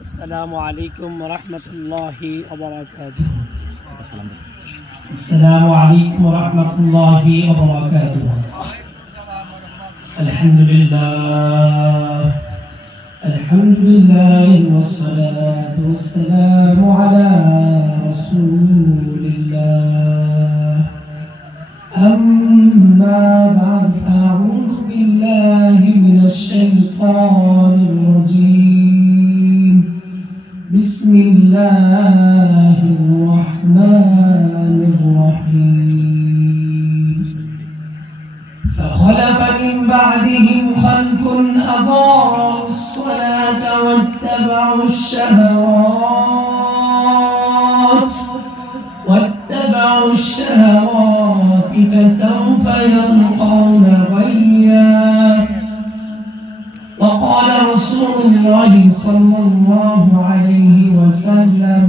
السلام عليكم ورحمة الله وبركاته. السلام عليكم ورحمة الله وبركاته. الحمد لله والصلاة والسلام على رسول الله. أما بعد فأعوذ بالله من الشيطان الرجيم. بسم الله الرحمن الرحيم. فخلف من بعدهم خلف أضاعوا الصلاة واتبعوا الشهوات فسوف يلقون غيا. وقال رسول الله صلى الله عليه وسلم: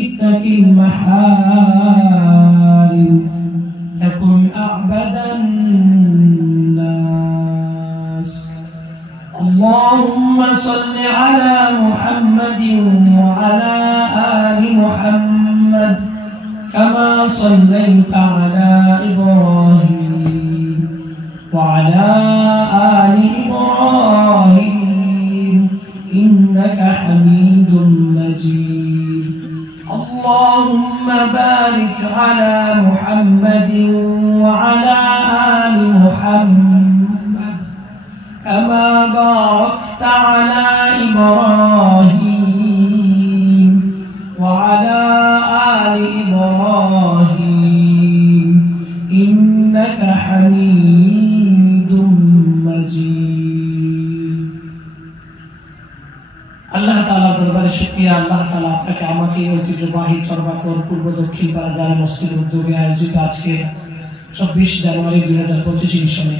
اتق المحارم تكن أعبد الناس. اللهم صل على محمد وعلى آل محمد كما صليت على إبراهيم وعلى آل إبراهيم إنك حميد مجيد. اللهم بارك على محمد وعلى آل محمد كما باركت على إبراهيم وعلى آل إبراهيم إنك حميد مجيد. আল্লাহ তাআলার দরবারে শুকরিয়া। আল্লাহ তাআলা আপনাকে আমাকে ঐতিহ্যবাহী চরবাকর পূর্ব দক্ষিণ পাড়া জামে মসজিদের উদ্যোগে আয়োজিত আজকে ২৪ জানুয়ারি ২০২৫ সনে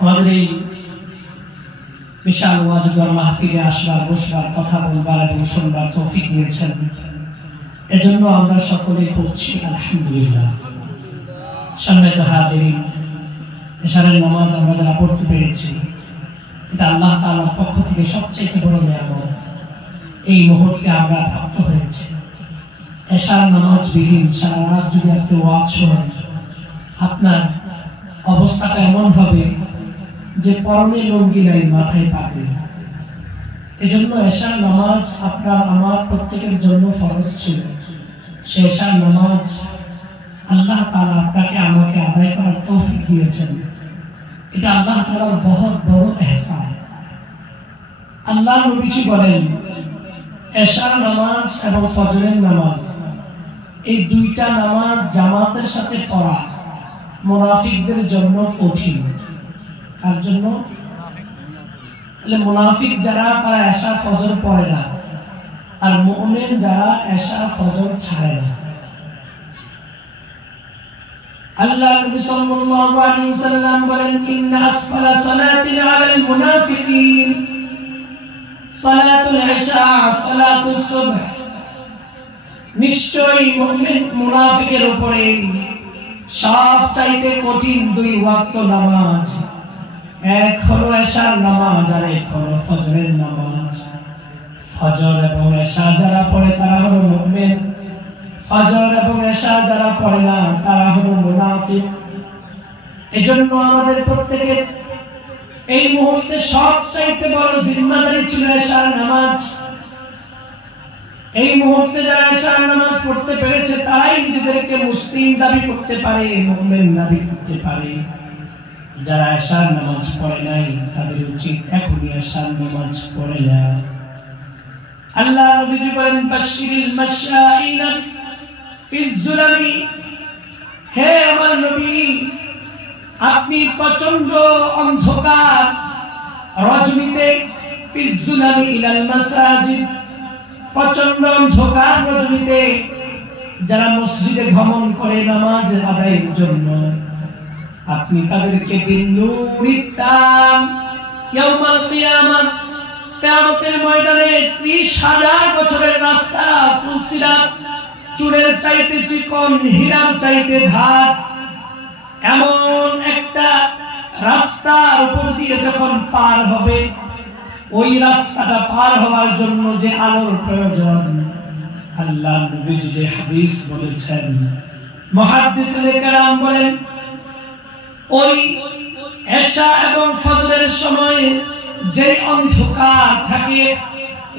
আমাদের এই বিশাল ওয়াজগার মাহফিলে আসবার, বসবার, কথা বলবার এবং শুনবার তৌফিক দিয়েছেন। এজন্য আমরা সকলে পড়ছি আলহামদুলিল্লাহ। সম্মানিত হাজিরিন, এশারের নামাজ আমরা যারা পড়তে পেরেছি, এটা আল্লাহ তাআলার পক্ষ থেকে সবচেয়ে বড় নিয়ামত। এই মুহূর্তে আমরা প্রাপ্ত হয়েছি। এশার নামাজ বিহীন সারা রাত যদি আপনি ওয়াজ শোনেন, আপনার অবস্থাটা এমন হবে যে পরনে লুঙ্গি নাই, মাথায় পাগড়ি। এজন্য এশার নামাজ আপনার আমার প্রত্যেকের জন্য ফরজ ছিল। সে এশার নামাজ আল্লাহ তাআলা আপনাকে আমাকে আদায় করার তৌফিক দিয়েছেন। এটা আল্লাহ তাআলার বহুত বড় ইহসান। আল্লাহ নবীজি বলেন, এশার নামাজ এবং ফজরের নামাজ এই দুইটা নামাজ জামাতের সাথে পড়া মুনাফিকদের জন্য কঠিন। তার জন্য মুনাফিক যারা, তারা এশা ফজর পড়ে না, আর মুমিন যারা এশা ফজর ছাড়ে না। আল্লাহ নবী সাল্লাল্লাহু আলাইহি ওয়াসাল্লাম বলেন, ইন্না আসফালা সালাতিন আলাল মুনাফিকিন সালাতুল ইশা সালাতুস সুবহ। নিশ্চয়ই মুমিন মুনাফিকের উপরে সবচাইতে কঠিন দুই ওয়াক্ত নামাজ, এক হলো এশার নামাজ আর এক হলো ফজরের নামাজ। ফজর এবং এশা যারা পড়ে তারা হলো মুমিন, ফজর এবং এশা যারা পড়ে না তারা হলো মুনাফিক। এজন্য আমাদের প্রত্যেকের এই মুহূর্তে সবচাইতে বড় জিম্মাদারি ছিল এশার নামাজ। এই মুহূর্তে যারা এশার নামাজ পড়তে পেরেছে তারাই নিজেদেরকে মুসলিম দাবি করতে পারে, মুমিন দাবি করতে পারে। যারা এশার নামাজ পড়ে নাই তাদের উচিত এখনই এশার নামাজ পড়ে না। আল্লাহ নবীজি বলেন, বাশশিরিল মাশাঈনা ফিজ যুলামি। হে আমার নবী, আপনি প্রচন্ড অন্ধকার রজনীতে, ফিজ যুলামি ইলাল মাসাজিদ, প্রচন্ড অন্ধকার রজনীতে যারা মসজিদে ভ্রমণ করে নামাজ আদায়ের জন্য, আপনি তাদেরকে বিন্নুরিত তাম ইয়াউমাল কিয়ামাহ, কিয়ামতের ময়দানে ৩০,০০০ বছরের রাস্তা, ফুলসিরাত, চুলের চাইতে চিকন, হীরার চাইতে ধার, এমন একটা রাস্তার উপর দিয়ে যখন পার হবে ওই রাস্তাটা পার হওয়ার জন্য যে আলোর প্রয়োজন, আল্লাহ নবীজি যে হাদিস বলেছেন, মুহাদ্দিসিনে কেরাম বলেন ওই এশা এবং ফজরের সময় যে অন্ধকার থাকে,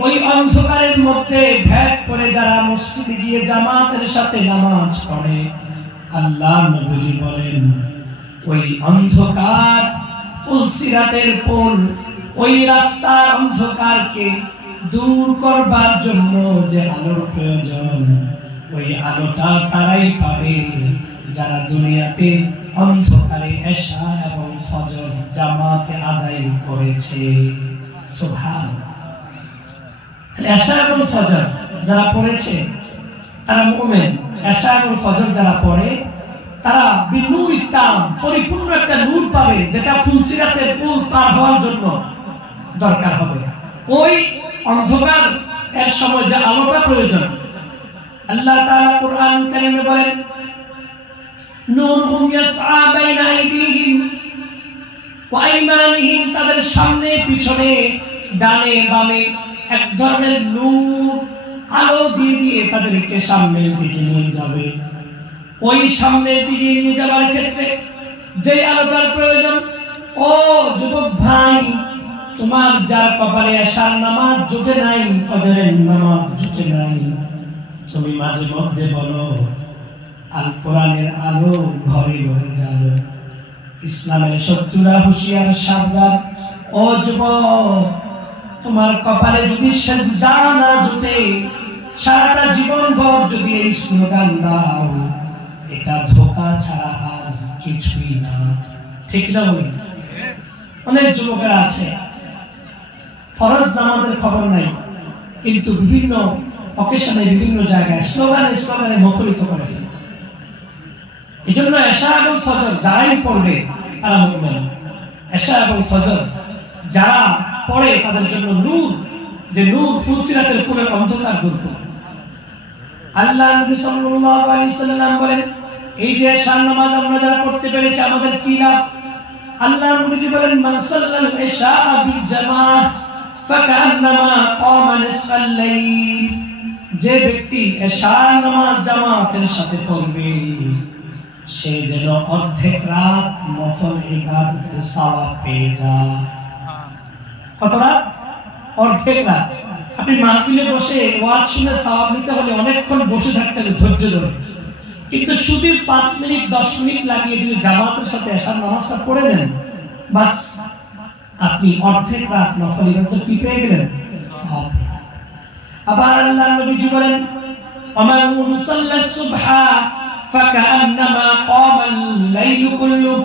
ওই অন্ধকারের মধ্যে ভেদ করে যারা মসজিদে গিয়ে জামাতের সাথে নামাজ পড়ে, আল্লাহ নবী বলেন ওই অন্ধকার ফুলসিরাতের পুল, ওই রাস্তার অন্ধকারকে দূর করবার জন্য যে আলোর প্রয়োজন, ওই আলোটা তারাই পাবে যারা দুনিয়াতে অন্ধকারে এশা এবং ফজর জামাতে আদায় করেছে। সুবহানাল্লাহ। এশা এবং ফজর যারা পড়েছে তারা মুমিন। এশা এবং ফজর যারা পড়ে তারা বিনূর তাম, পরিপূর্ণ একটা নূর পাবে, যেটা ফুলসিরাতের পুল পার হওয়ার জন্য দরকার হবে। ওই অন্ধকার এর সময় যে আলোটা প্রয়োজন, আল্লাহ তাআলা কুরআন কারীমে বলেন নূরুহুম ইয়াসআ বাইনা আইদিহিম ওয়া আইমানিহিম, তাদের সামনে পিছনে ডানে বামে এক ধরনের নূর আলো দিয়ে দিয়ে তাদেরকে সামনের দিকে নিয়ে যাবে। ওই সামনের দিকে নিয়ে যাবার ক্ষেত্রে যে আলোটার প্রয়োজন, ও যুবক ভাই, তোমার যার কপালে এশার নামাজ জুটে নাই, ফজরের নামাজ জুটে নাই, তুমি মাঝে মধ্যে বলো আল কোরআনের আলো ঘরে ঘরে যাবে। ইসলামের শত্রুরা হুঁশিয়ার, সাবধান। ও যুবক, তোমার কপালে যদি সেজদা না জুটে, সারাটা জীবন ভর যদি এই স্লোগান দাও, এটা ধোঁকা ছাড়া আর কিছুই না। ঠিক না বলি? অনেক যুবকেরা আছে ফরজ নামাজের খবর নাই, কিন্তু বিভিন্ন অকেশনে বিভিন্ন জায়গায় স্লোগানে মুখরিত করে ফেলে। এই জন্য এশা এবং ফজর যারাই পড়বে তারা মুমিন। এশা এবং ফজর যারা পড়ে তাদের জন্য নূর, যে নূর ফুলসিরাতের পুরের অন্ধকার দূর করে। আল্লাহ নবী সাল্লাল্লাহু আলাইহি ওয়াসাল্লাম বলেন এই যে এশার নামাজ আমরা যারা পড়তে পেরেছি আমাদের কি লাভ? আল্লাহ নবী বলেন মান সাল্লাল ইশা বিল জামাআহ ফাকান্নামা ক্বামা নিসফাল লাইল, যে ব্যক্তি এশার নামাজ জামাতের সাথে পড়বে সে যেন অর্ধেক রাত নফল ইবাদতের সওয়াব পেয়ে যায়। কত রাত? অর্ধেক রাত। আপনি মাহফিলে বসে ওয়াজ শুনে সওয়াব নিতে হলে অনেকক্ষণ বসে থাকতে হবে ধৈর্য ধরে, কিন্তু শুধু 5 মিনিট 10 মিনিট লাগিয়ে যদি জামাতের সাথে এশার নামাজটা পড়ে নেন, বাস আপনি অর্ধেক রাত নফল ইবাদত কি পেয়ে গেলেন? সওয়াব। আবার আল্লাহ নবী বলেন ওমান মুসাল্লাস সুবহা ফাকান্নামা ক্বামাল লাইলু কুল্লু।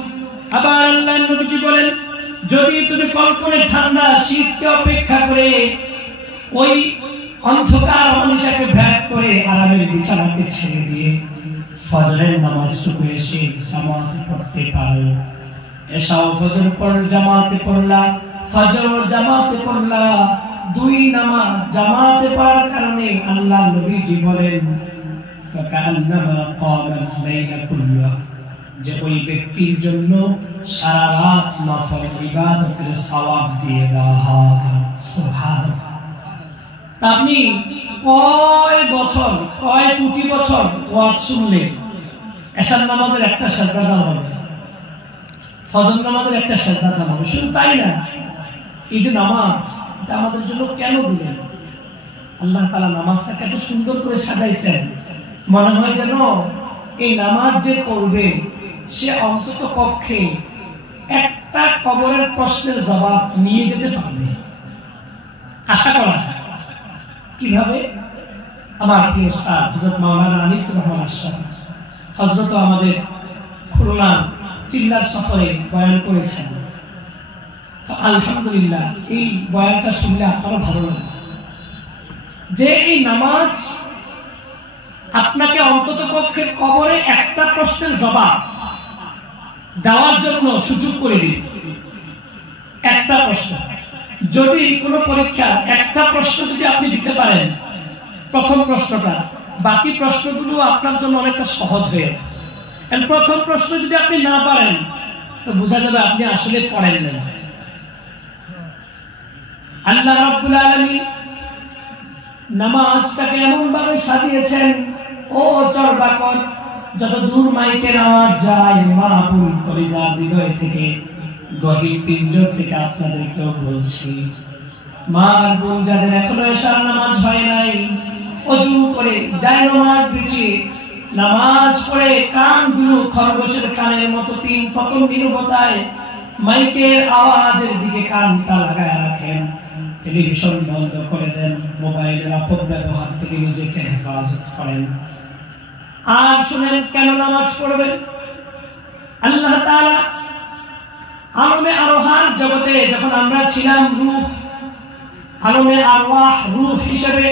আবার আল্লাহ নবী বলেন যদি তুমি কনকনে ঠান্ডা শীতকে অপেক্ষা করে ওই অন্ধকার অমানিসাকে ভেদ করে আরামের বিছানাকে ছেড়ে দিয়ে ফজরের নামাজটুকু এসে জামাতে পড়তে পারো, এশা ও ফজর পর জামাতে পড়লা, ফজর ও জামাতে পড়লা, দুই নামাজ জামাতে পড়ার কারণে আল্লাহ নবীজি বলেন ফাকান্নামা ক্বামাল লাইলা কুল্লু, যে ওই ব্যক্তির জন্য সারা রাত নফল ইবাদতের সওয়াব দিয়ে দেওয়া হয়। সুবহানাল্লাহ। আপনি কয় বছর, কয় কোটি বছর ওয়াজ শুনলে এশার নামাজের একটা সাজদা দান হবে, ফজর নামাজের একটা সাজদা দান হবে। শুধু তাই না, এই যে নামাজ এটা আমাদের জন্য কেন দিলেন? আল্লাহ তাআলা নামাজটাকে এত সুন্দর করে সাজাইছেন, মনে হয় যেন এই নামাজ যে পড়বে সে অন্তত পক্ষে একটা কবরের প্রশ্নের জবাব নিয়ে যেতে পারবে, আশা করা যায়। কিভাবে? আমার প্রিয় উস্তাদ হযরত মাওলানা আনিস রহমান আশরাফি হযরত আমাদের খুলনা চিল্লার সফরে বয়ান করেছেন। তো আলহামদুলিল্লাহ এই বয়ানটা শুনলে আপনারও ভালো লাগবে যে এই নামাজ আপনাকে অন্তত পক্ষে কবরে একটা প্রশ্নের জবাব দেওয়ার জন্য সুযোগ করে দিবে। একটা প্রশ্ন, যদি কোনো পরীক্ষা একটা প্রশ্ন যদি আপনি দিতে পারেন, প্রথম প্রশ্নটা, বাকি প্রশ্নগুলো আপনার জন্য অনেকটা সহজ হয়ে যায়। প্রথম প্রশ্ন যদি আপনি না পারেন তো বোঝা যাবে আপনি আসলে পড়েন না। আল্লাহ রাব্বুল আলামিন নামাজটাকে এমন ভাবে সাজিয়েছেন, ও চরবাকর, যত দূর মাইকের আওয়াজ যায় মাহবুব কলিজার হৃদয় থেকে, গহীন পিঞ্জর থেকে আপনাদেরকেও বলছি, মার বোন যাদের এখনো এশার নামাজ হয় নাই, ওযু করে যায় নামাজ বিছিয়ে নামাজ পড়ে কানগুলো খরগোশের কানের মতো পিন ফতন নীরবতায় মাইকের আওয়াজের দিকে কানটা লাগায় রাখেন, টেলিভিশন বন্ধ করে দেন, মোবাইলের অপব্যবহার থেকে নিজেকে হেফাজত করেন। আর শুনেন কেন নামাজ পড়বেন। আল্লাহ তাআলা আলমে আরওয়াহ জগতে যখন আমরা ছিলাম রূহ, আলমে আরওয়াহ রূহ হিসেবে,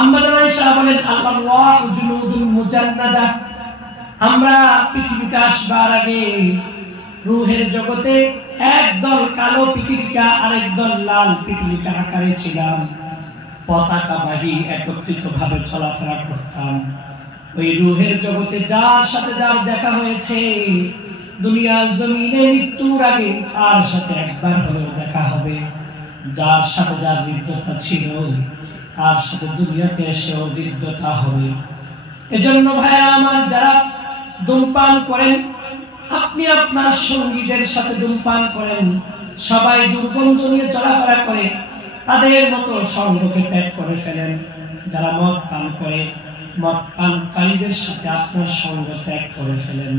আমরা আয়েশা বলেন আল-আরওয়াহ জুনুদুল মুজান্নাদা, আমরা পৃথিবীতে আসবার আগে রূহের জগতে একদল কালো পিপীলিকা আরেক দল লাল পিপীলিকা আকারে ছিলাম, পতাকাবাহী একত্রিত ভাবে চলাফেরা করতাম। ওই রূহের জগতে যার সাথে যার দেখা হয়েছে, দুনিয়ার জমিনে মৃত্যুর আগে তার সাথে একবার হলেও দেখা হবে। যার সাথে যার হৃদ্যতা ছিল তার সাথে দুনিয়াতে এসেও হৃদ্যতা হবে। এজন্য ভাইরা আমার, যারা ধূমপান করেন, আপনি আপনার সঙ্গীদের সাথে ধূমপান করেন, সবাই দুর্গন্ধ নিয়ে চলাফেরা করে, তাদের মতো সঙ্গকে ত্যাগ করে ফেলেন। যারা মদ পান করে, মদ পানকারীদের সাথে আপনার সঙ্গ ত্যাগ করে ফেলেন।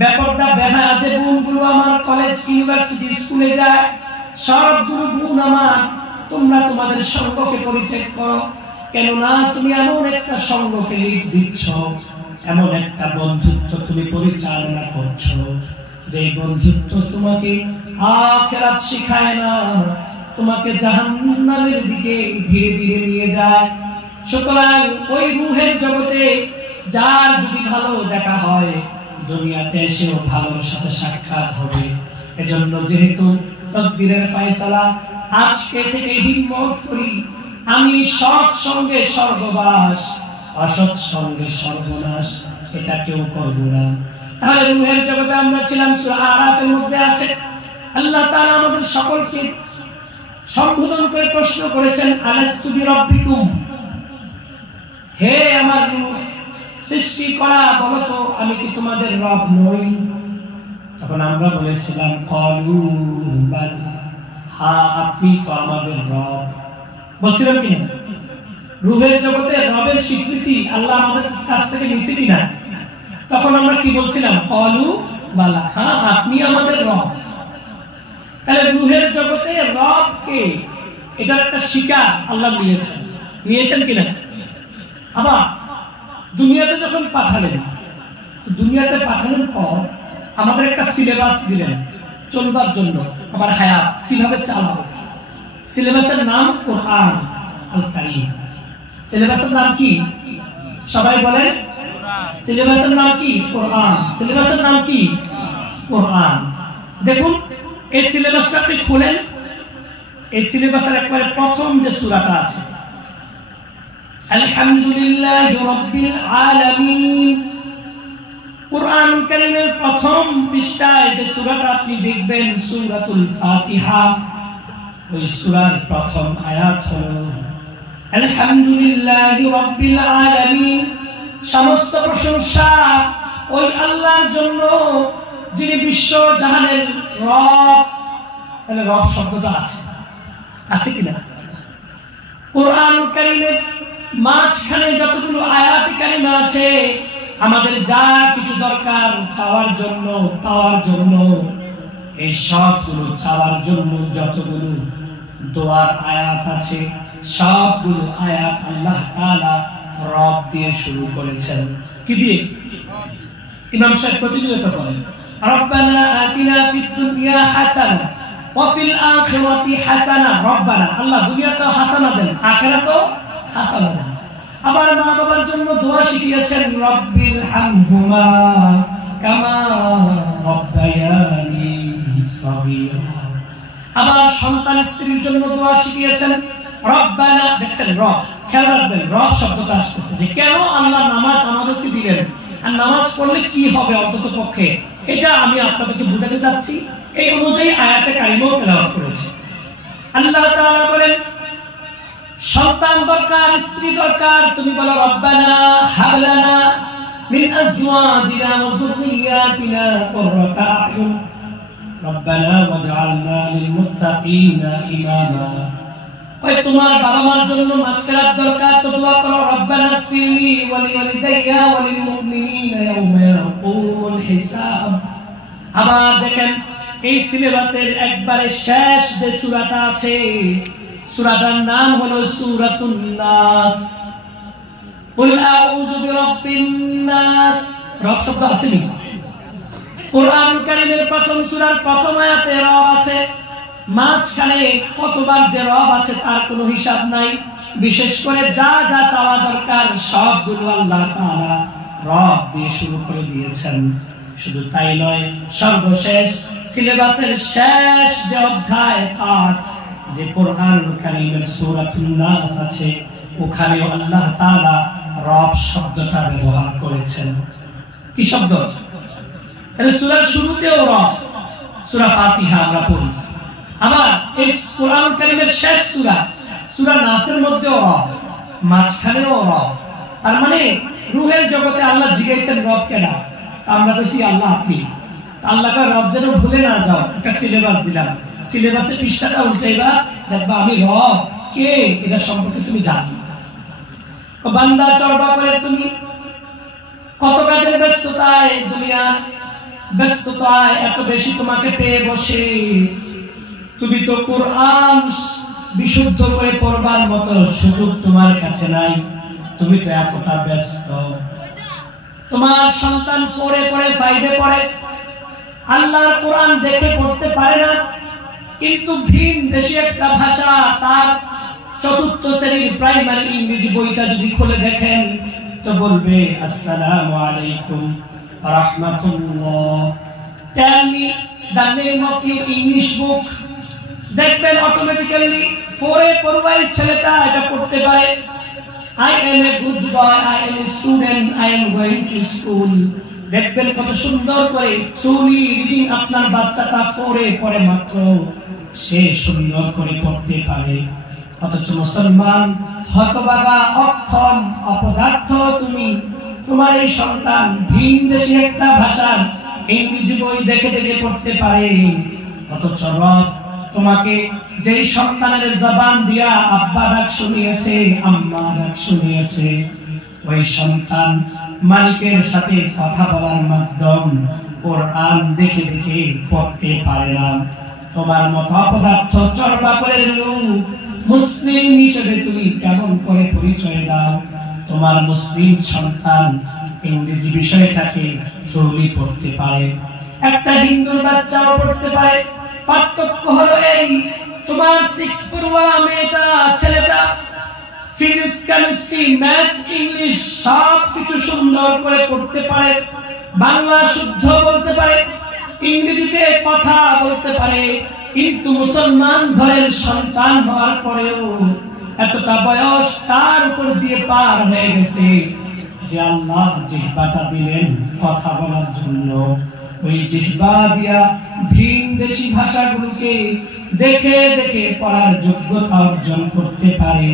বেপরদা বেহায়া যে বোনগুলো আমার কলেজ ইউনিভার্সিটি স্কুলে যায়, সবগুলো বোন আমার, তোমরা তোমাদের সঙ্গকে পরিত্যাগ করো। কেননা তুমি এমন একটা সঙ্গকে লিড দিচ্ছ, এমন একটা বন্ধুত্ব তুমি পরিচালনা করছো, যে বন্ধুত্ব তোমাকে আখিরাত শিখায় না, তোমাকে জাহান্নামের দিকে ধীরে ধীরে নিয়ে যায়। সুতরাং ওই রূহের জগতে যার যদি ভালো দেখা হয়, দুনিয়াতে এসেও ভালোর সাথে সাক্ষাৎ হবে। এজন্য যেহেতু তাকদীরের ফয়সালা, আজকে থেকে হিম্মত করি, আমি সৎ সঙ্গে স্বর্গবাস, অসৎ সঙ্গে সর্বনাশ, এটা কেউ করব না। তাহলে রূহের জগতে আমরা ছিলাম, সূরা আরাফের মধ্যে আছে আল্লাহ তাআলা আমাদের সকলকে সম্বোধন করে প্রশ্ন করেছেন, আলাস্তু বিরাব্বিকুম, হে আমার রূহ, সৃষ্টি করা বলো তো আমি কি তোমাদের রব নই? তখন আমরা বলেছিলাম ক্বালু বালা, হ্যাঁ আপনি তো আমাদের রব। বলছিলাম কিনা? রূহের জগতে রবের স্বীকৃতি আল্লাহ আমাদের কাছ থেকে নিছে কিনা? তখন আমরা কি বলছিলাম? ক্বালু বালা, হ্যাঁ আপনি আমাদের রব। তাহলে রূহের জগতে রবকে, এটার একটা স্বীকার আল্লাহ নিয়েছেন কিনা? আবার দুনিয়াতে যখন পাঠালেন, দুনিয়াতে পাঠানোর পর আমাদের একটা সিলেবাস দিলেন চলবার জন্য, আমার হায়াত কিভাবে চালাবো। সিলেবাসের নাম কোরআন আল কারীম। সিলেবাসের নাম কি? সবাই বলেন। সিলেবাসের নাম কি? কোরআন। সিলেবাসের নাম কি? কোরআন। দেখুন এই সিলেবাসটা আপনি খুলেন, এই সিলেবাসের একবারে প্রথম যে সূরাটা আছে, আলহামদুলিল্লাহি রাব্বিল আলামিন, কুরআনুল কারীমের প্রথম পৃষ্ঠায় যে সূরাটা আপনি দেখবেন, সূরাতুল ফাতিহা, ওই সূরার প্রথম আয়াত হলো আলহামদুলিল্লাহি রাব্বিল আলামিন, সমস্ত প্রশংসা ওই আল্লাহর জন্য যিনি বিশ্ব জাহানের রব। তাহলে রব শব্দটা আছে কিনা? কুরআনুল কারীমের মাঝখানে যতগুলো আয়াত কারিমা আছে, আমাদের যা কিছু দরকার চাওয়ার জন্য, পাওয়ার জন্য, এই সবগুলো চাওয়ার জন্য যতগুলো দোয়ার আয়াত আছে, সবগুলো আয়াত আল্লাহ তাআলা রব দিয়ে শুরু করেছেন। কি দিয়ে? ইমাম সাহেব প্রতিনিয়ত বলেন, রব্বানা আতিনা ফিদ দুনিয়া হাসানা ওয়া ফিল আখিরাতি হাসানা। রব্বানা, আল্লাহ দুনিয়াতেও হাসানা দেন, আখিরাতেও হাসানা দেন। আবার মা বাবার জন্য দোয়া শিখিয়েছেন, রব্বির হামহুমা কামা রব্বায়ানি সগীরা। আবার সন্তান স্ত্রীর জন্য দোয়া শিখিয়েছেন, রব্বানা। দেখছেন রব, খেয়াল রাখবেন রব শব্দটা আসতেছে, যে কেন আল্লাহ নামাজ আমাদেরকে দিলেন আর নামাজ পড়লে কি হবে অন্তত পক্ষে, এটা আমি আপনাদেরকে বোঝাতে চাচ্ছি। এই অনুযায়ী আয়াতে কারিমাও তেলাওয়াত করেছি। আল্লাহ তাআলা বলেন সন্তান দরকার, স্ত্রী দরকার, তুমি বলো রব্বানা হাব লানা মিন আজওয়াজিনা ওয়া যুররিয়াতিনা কুররাতা আ'য়ুন রব্বানা ওয়াজআলনা লিল মুত্তাকিনা ইমামা। ওই তোমার বাবা মার জন্য মাগফিরাত দরকার, তো দোয়া করো রব্বানা গফিরলি ওয়া লিওয়ালিদাইয়া ওয়া লিল মুমিনিনা ইয়াওমা ইয়াকুমুল হিসাব। আবার দেখেন এই সিলেবাসের একবারে শেষ যে সূরাটা আছে, সূরাটার নাম হলো সূরাতুন নাস। কুল আউযু বিরাব্বিন নাস, রব শব্দ আছে নি? কোরআনুল কারীমের প্রথম সূরার প্রথম আয়াতে রব আছে, মাঝখানে কতবার যে রব আছে তার কোনো হিসাব নাই। বিশেষ করে যা যা চাওয়া দরকার সবগুলো আল্লাহ তাআলা রব দিয়ে শুরু করে দিয়েছেন। শুধু তাই নয়, সর্বশেষ সিলেবাসের শেষ যে অধ্যায় পাঠ যে কোরআনুল কারীমের সূরাতুন নাস আছে, ওখানেও আল্লাহ তাআলা রব শব্দটা ব্যবহার করেছেন। কি শব্দ? তাহলে সূরার শুরুতেও রব, সূরা ফাতিহা আমরা পড়ি। আবার এই কোরআনুল কারীমের শেষ সূরা সূরা নাসের মধ্যেও রব, মাঝখানেও রব। তার মানে রূহের জগতে আল্লাহ জিজ্ঞাসেন রব কেডা? আমরা তো আল্লাহ আপনি। আল্লাহকে রব যেন ভুলে না যাও, একটা সিলেবাস দিলাম, সিলেবাসের পৃষ্ঠাটা উল্টাইবা, দেখবা আমি রব কে এটা সম্পর্কে তুমি জানো। বান্দা চরবা করে তুমি কত কাজের ব্যস্ততায়, দুনিয়ার ব্যস্ততায় এত বেশি তোমাকে পেয়ে বসে, তুমি তো কোরআন বিশুদ্ধ করে পড়বার মতো সুযোগ তোমার কাছে নাই। তুমি তো এতটা ব্যস্ত। তোমার সন্তান 4-এ পড়ে, 5-এ পড়ে, আল্লাহর কোরআন দেখে পড়তে পারে না, কিন্তু ভিন দেশি একটা ভাষা, তার 4র্থ শ্রেণীর প্রাইমারি ইংরেজি বইটা যদি খুলে দেখেন তো বলবে আসসালামু আলাইকুম ওয়া রাহমাতুল্লাহ, tell me the name of your English book. দেখবেন অটোমেটিক্যালি 4-এ পড়ুয়া ছেলেটা এটা পড়তে পারে। I am a good boy, I am a student, I am going to school. দেখবেন কত সুন্দর করে ট্রুলি রিডিং আপনার বাচ্চাটা 4-এ পড়ে মাত্র, সে সুন্দর করে পড়তে পারে। অথচ মুসলমান হতভাগা, অক্ষম, অপদার্থ তুমি, তোমার এই সন্তান ভিন দেশি একটা ভাষার ইংরেজি বই দেখে দেখে পড়তে পারে। অথচ রব তোমাকে যেই সন্তানের জবান দিয়া আব্বা ডাক শুনিয়েছে, আম্মা ডাক শুনিয়েছে, ওই সন্তান মালিকের সাথে কথা বলার মাধ্যম কোরআন দেখে দেখে পড়তে পারে না। তোমার মতো অপদার্থ চরবা করে মুসলিম হিসেবে তুমি কেমন করে পরিচয় দাও? তোমার মুসলিম সন্তান ইংরেজি বিষয়টাকে থ্রুলি পড়তে পারে, একটা হিন্দুর বাচ্চাও পড়তে পারে। পার্থক্য হলো এই, তোমার 6 পড়ুয়া মেয়েটা, ছেলেটা ফিজিক্স, কেমিস্ট্রি, ম্যাথ, ইংলিশ সব কিছু সুন্দর করে পড়তে পারে, বাংলা শুদ্ধ বলতে পারে, ইংরেজিতে কথা বলতে পারে, কিন্তু মুসলমান ঘরের সন্তান হওয়ার পরেও এতটা বয়স তার উপর দিয়ে পার হয়ে গেছে যে আল্লাহ জিহ্বাটা দিলেন কথা বলার জন্য। ওই জিহ্বা দিয়া ভিন দেশি ভাষাগুলোকে দেখে দেখে পড়ার যোগ্যতা অর্জন করতে পারে,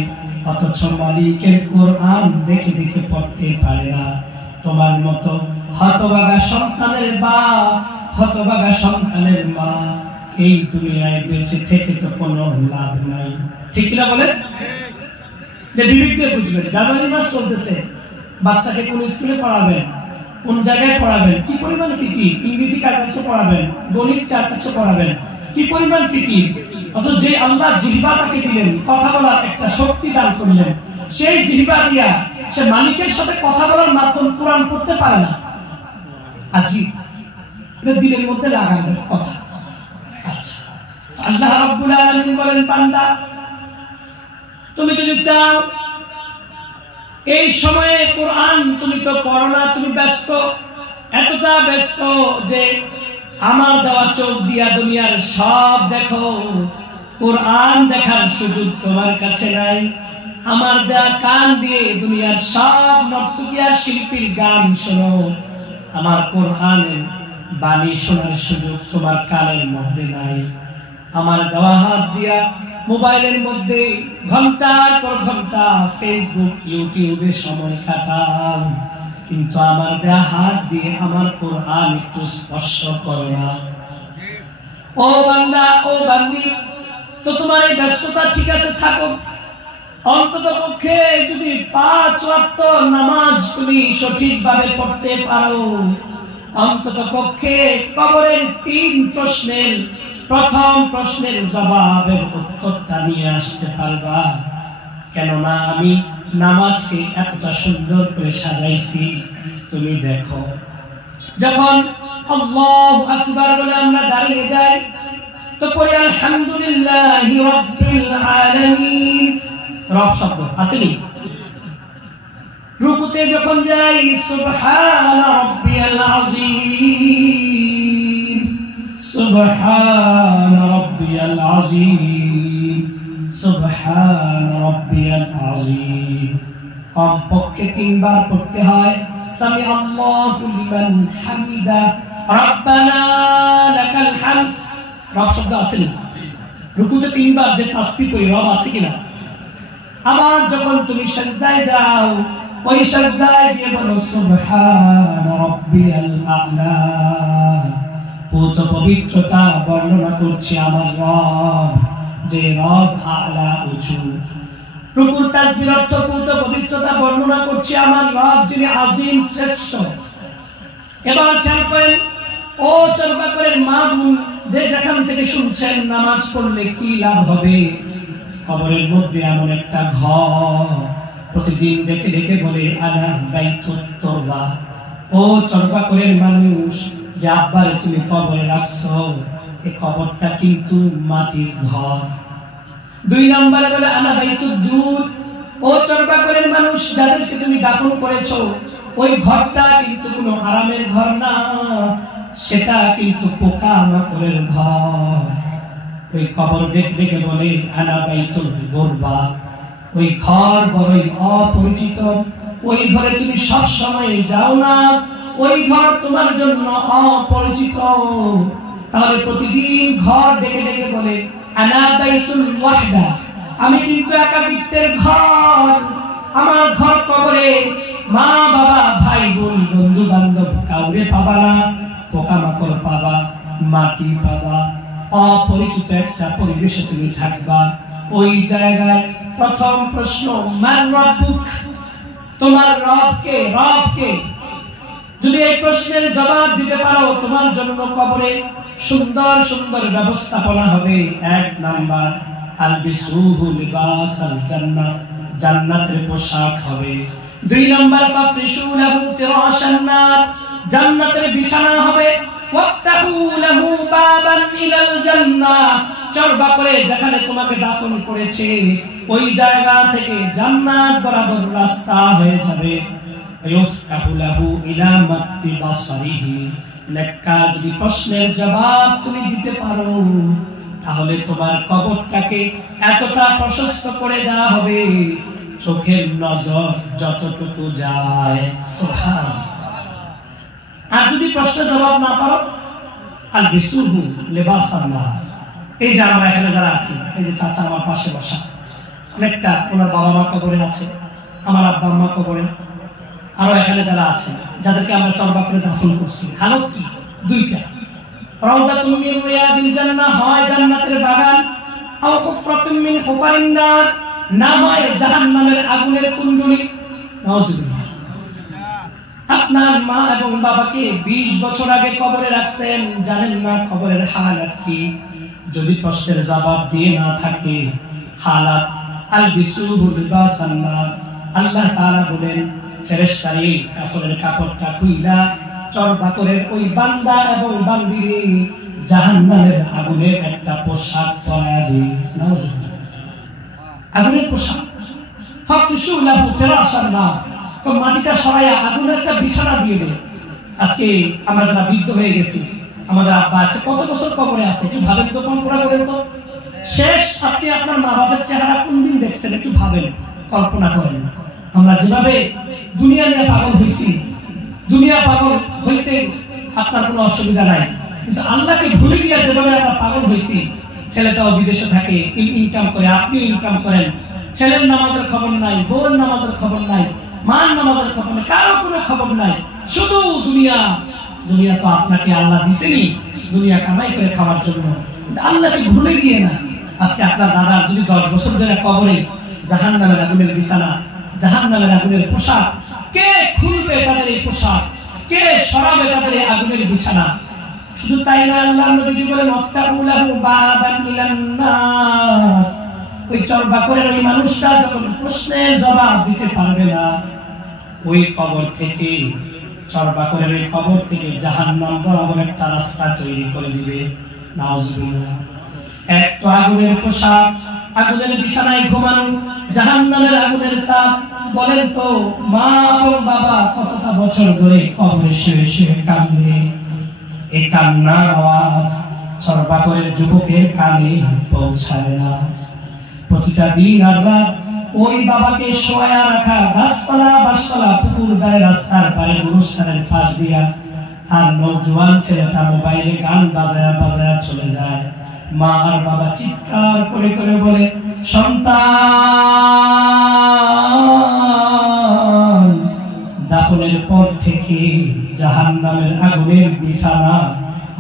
অথচ মালিকের কোরআন দেখে দেখে পড়তে পারে না। তোমার মতো হতভাগা সন্তানের বাপ, হতভাগা সন্তানের মা এই দুনিয়ায় বেঁচে থেকে তো কোনো লাভ নাই। ঠিক না বলেন? যে বিবেক দিয়ে বুঝবেন, জানুয়ারি মাস চলতেছে, বাচ্চাকে কোন স্কুলে পড়াবেন, কোন জায়গায় পড়াবেন, কি পরিমাণ ফিকির, ইংরেজি কার কাছে পড়াবেন, গণিত কার কাছে পড়াবেন, কি পরিমাণ ফিকির। অথচ যে আল্লাহ জিহ্বা তাকে দিলেন, কথা বলার একটা শক্তি দান করলেন, সেই জিহ্বা দিয়া সে মালিকের সাথে কথা বলার মাধ্যম কোরআন পড়তে পারে না। আজীব, এটা দিলের মধ্যে লাগানো কথা। আচ্ছা, আল্লাহ রাব্বুল আলামিন বলেন, বান্দা তুমি যদি চাও এই সময়ে কোরআন তুমি তো পড়ো না, তুমি ব্যস্ত, এতটা ব্যস্ত যে আমার দেওয়া চোখ দিয়া দুনিয়ার সব দেখো, কোরআন দেখার সুযোগ তোমার কাছে নাই। আমার দেওয়া কান দিয়ে দুনিয়ার সব নর্তকী আর শিল্পীর গান শোনো, আমার কোরআনের বাণী শোনার সুযোগ তোমার কানের মধ্যে নাই। আমার দেওয়া হাত দিয়া মোবাইলের মধ্যে ঘন্টার পর ঘন্টা ফেসবুক ইউটিউবে সময় কাটাও, কিন্তু আমার গায়ে হাত দিয়ে আমার কোরআন একটু স্পর্শ করো না। ও বান্দা, ও বান্দি, তো তোমার এই ব্যস্ততা ঠিক আছে, থাকো। অন্তত পক্ষে যদি 5 ওয়াক্ত নামাজ তুমি সঠিকভাবে পড়তে পারো, অন্তত পক্ষে কবরের 3 প্রশ্নের প্রথম প্রশ্নের জবাবের উত্তরটা নিয়ে আসতে পারবা। কেননা আমি নামাজকে এতটা সুন্দর করে সাজাইছি। তুমি দেখো, যখন আল্লাহু আকবার বলে আমরা দাঁড়িয়ে যাই, তো পড়ি আলহামদুলিল্লাহি রাব্বিল আলামিন। রব শব্দ আসেনি। রুকুতে যখন যাই, সুবহান রাব্বিয়াল আযীম, সুবহান রাব্বিয়াল আযীম, সুবহান রাব্বিয়াল আযীম। কমপক্ষে 3 বার পড়তে হয়। সামি আল্লাহু লিমান হামিদা, রাব্বানা লাকাল হামদ। রব শব্দ আসেনি। রুকুতে 3 বার যে তাসবিহ পড়ি, রব আছে কিনা? আবার যখন তুমি সিজদায় যাও, ওই সিজদায় গিয়ে বলো সুবহান রাব্বিয়াল আ'লা। পুত পবিত্রতা বর্ণনা করছে আমার রব, যে রব আ'লা, উঁচু। রুকুর তাসবির অর্থ পুত পবিত্রতা বর্ণনা করছে আমার রব, যিনি আজিম, শ্রেষ্ঠ। এবার খেয়াল করেন, ও চরবাকরের মা বোন, যে যেখান থেকে শুনছেন, নামাজ পড়লে কি লাভ হবে? কবরের মধ্যে এমন একটা ঘর, প্রতিদিন দেখে দেখে বলে আনা বাইতুত তওবা। ও চরবাকরের মানুষ, যে আব্বারে তুমি কবরে রাখছো, এই কবরটা কিন্তু মাটির ঘর। 2 নম্বরে বলে আনা বাইতুদ দুর। ও চরবাকরের মানুষ, যাদেরকে তুমি দাফন করেছো, ওই ঘরটা কিন্তু কোনো আরামের ঘর না, সেটা কিন্তু পোকামাকড়ের ঘর। ওই কবর দেখে দেখে বলে আনা বাইতুল গুরবা। ওই ঘর বড়ই অপরিচিত, ওই ঘরে তুমি সব সময় যাও না, ওই ঘর তোমার জন্য অপরিচিত। তাহলে প্রতিদিন ঘর ডেকে ডেকে বলে আনা বাইতুল ওয়াহদা, আমি কিন্তু একাকিত্বের ঘর। আমার ঘর কবরে, মা বাবা ভাই বোন বন্ধু বান্ধব কাউরে পাবা না, পোকামাকড় পাবা, মাটি পাবা, অপরিচিত একটা পরিবেশে তুমি থাকবা। ওই জায়গায় প্রথম প্রশ্ন, মান রব্বুক, তোমার রবকে, রবকে। যদি এই প্রশ্নের জবাব দিতে পারো, তোমার জন্য কবরে সুন্দর সুন্দর ব্যবস্থাপনা হবে। 1 নাম্বার, আলবিসুহু লিবাসাল জান্নাহ, জান্নাতের পোশাক হবে। 2 নাম্বার, ফাফরিশু লাহু ফিরাশান নার, জান্নাতের বিছানা হবে। ওয়াফতাহু লাহু বাবান ইলাল জান্নাহ, চরবাকরে যেখানে তোমাকে দাফন করেছে, ওই জায়গা থেকে জান্নাত বরাবর রাস্তা হয়ে যাবে। ইউফতাহু লাহু ইলা মাত্তি বাসারিহি, নেককার যদি প্রশ্নের জবাব তুমি দিতে পারো, তাহলে তোমার কবরটাকে এতটা প্রশস্ত করে দেওয়া হবে, চোখের নজর যতটুকু যায়। সুবহানাল্লাহ। আর যদি প্রশ্নের জবাব না পারো, আলবিসুহু লিবাসান নার। এই যে আমরা এখানে যারা আছি, এই যে চাচা আমার পাশে বসা, অনেকটা ওনার বাবা মা কবরে আছে, আমার আব্বা আম্মা কবরে, আরো এখানে যারা আছে, যাদেরকে আমরা চরবাকরে দাফন করছি, হালত কি? 2টা। রাউদাতুম মিন রিয়াদিল জান্নাহ, হয় জান্নাতের বাগান, আও হুফরাতুম মিন হুফারিন নার, না হয় জাহান্নামের আগুনের কুণ্ডলী। নাউজুবিল্লাহ। আপনার মা এবং বাবাকে 20 বছর আগে কবরে রাখছেন, জানেন না কবরের হালাত কি? যদি প্রশ্নের জবাব দিয়ে না থাকে, হালাত আলবিসুহু লিবাসান নার। আল্লাহ তাআলা বলেন, ফেরেশতারে কাফনের কাপড়টা খুইলা চরবাকরের ওই বান্দা এবং বান্দিরে জাহান্নামের আগুনের একটা পোশাক পরায়া দিই। নাউজুবিল্লাহ। আগুনের পোশাক। ফাফরিশু লাহু ফিরাশান নার, তো মাটিটা সরাইয়া আগুনের একটা বিছানা দিয়ে দেয়। আজকে আমরা যারা বৃদ্ধ হয়ে গেছি, আমাদের আব্বা আছে, কত বছর কবরে আছে, একটু ভাবেন তো, কল্পনা করেন তো। শেষ আপনি আপনার মা বাবার চেহারা কোন দিন দেখছেন, একটু ভাবেন, কল্পনা করেন। আমরা যেভাবে দুনিয়া নিয়ে পাগল হয়েছি, দুনিয়া পাগল হইতে আপনার কোনো অসুবিধা নাই, কিন্তু আল্লাহকে ভুলে গিয়ে যেভাবে আমরা পাগল হয়েছি, ছেলেটাও বিদেশে থাকে, ইনকাম করে, আপনি ইনকাম করেন, ছেলের নামাজের খবর নাই, বউর নামাজের খবর নাই, মার নামাজের খবর নাই, কারো কোনো খবর নাই, শুধু দুনিয়া। দুনিয়া তো আপনাকে আল্লাহ দিছেনি দুনিয়া কামাই করে খাওয়ার জন্য, আল্লাহকে ভুলে গিয়ে না। আজকে আপনার দাদার যদি 10 বছর ধরে কবরে, জাহান্নামের আগুনের বিছানা, জাহান্নামের আগুনের পোশাক, কে খুলবে তাদের এই পোশাক, কে সরাবে তাদের এই আগুনের বিছানা? শুধু তাই না, আল্লাহর নবীজি বলেন ওয়াফতাহু লাহু বাবান ইলান নার। ওই চরবাকরের ওই মানুষটা যখন প্রশ্নের জবাব দিতে পারবে না, ওই কবর থেকে, চরবাকরের ওই কবর থেকে জাহান্নাম বরাবর একটা রাস্তা তৈরি করে দিবে। নাউজুবিল্লাহ। এক তো আগুনের পোশাক, আগুনের বিছানায় ঘুমানো, জাহান্নামের আগুনের তাপ। বলেন তো মা এবং বাবা কতটা বছর ধরে কবরে শুয়ে শুয়ে কান্দে, এই কান্নার আওয়াজ চরবাকরের যুবকের কানে পৌঁছায় না। প্রতিটা দিন আর রাত ওই বাবাকে শোয়া রাখা গাছপালা, বাসপালা, পুকুর ধারে, রাস্তার পারে, গুরুস্থানের পাশ দিয়া আর নওজোয়ান ছেলেটা মোবাইলে গান বাজায়া বাজায়া চলে যায়। মা আর বাবা চিৎকার করে করে বলে, সন্তান, দাফনের পর থেকে জাহান্নামের আগুনের বিছানা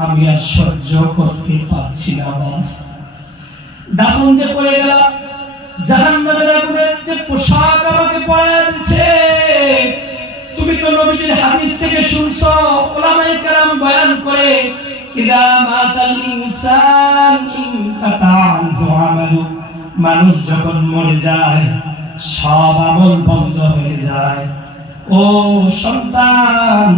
আমি আর সহ্য করতে পারছি না। দাফন যে পড়ে গেল, জাহান্নামের আগুনের যে পোশাক আমাকে পরায়া দিছে, তুমি তো নবীজির হাদিস থেকে শুনছো, উলামায়ে কেরাম বয়ান করে, ইদা মাতাল ইনসান ইনকাতা আনহু আমালু, মানুষ যখন মরে যায় সব আমল বন্ধ হয়ে যায়। ও সন্তান,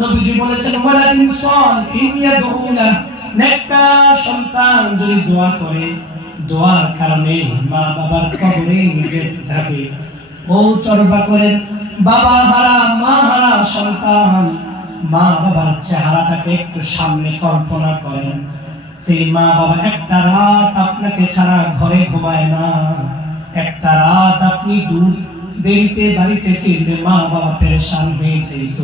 নবীজি বলেছেন ওয়ালাদিন সালিহিন ইয়াদউনা, নেককার সন্তান যদি দোয়া করে, দোয়ার কারণে মা বাবার কবরে যেতে থাকে। ও চরবাকরের বাবা হারা, মা হারা সন্তান, মা বাবার চেহারাটাকে একটু সামনে কল্পনা করেন। সেই মা বাবা একটা রাত আপনাকে ছাড়া ঘরে ঘুমায় না, একটা রাত আপনি দূর দেরিতে বাড়িতে ফিরলে মা বাবা পেরেশান হয়ে যেত।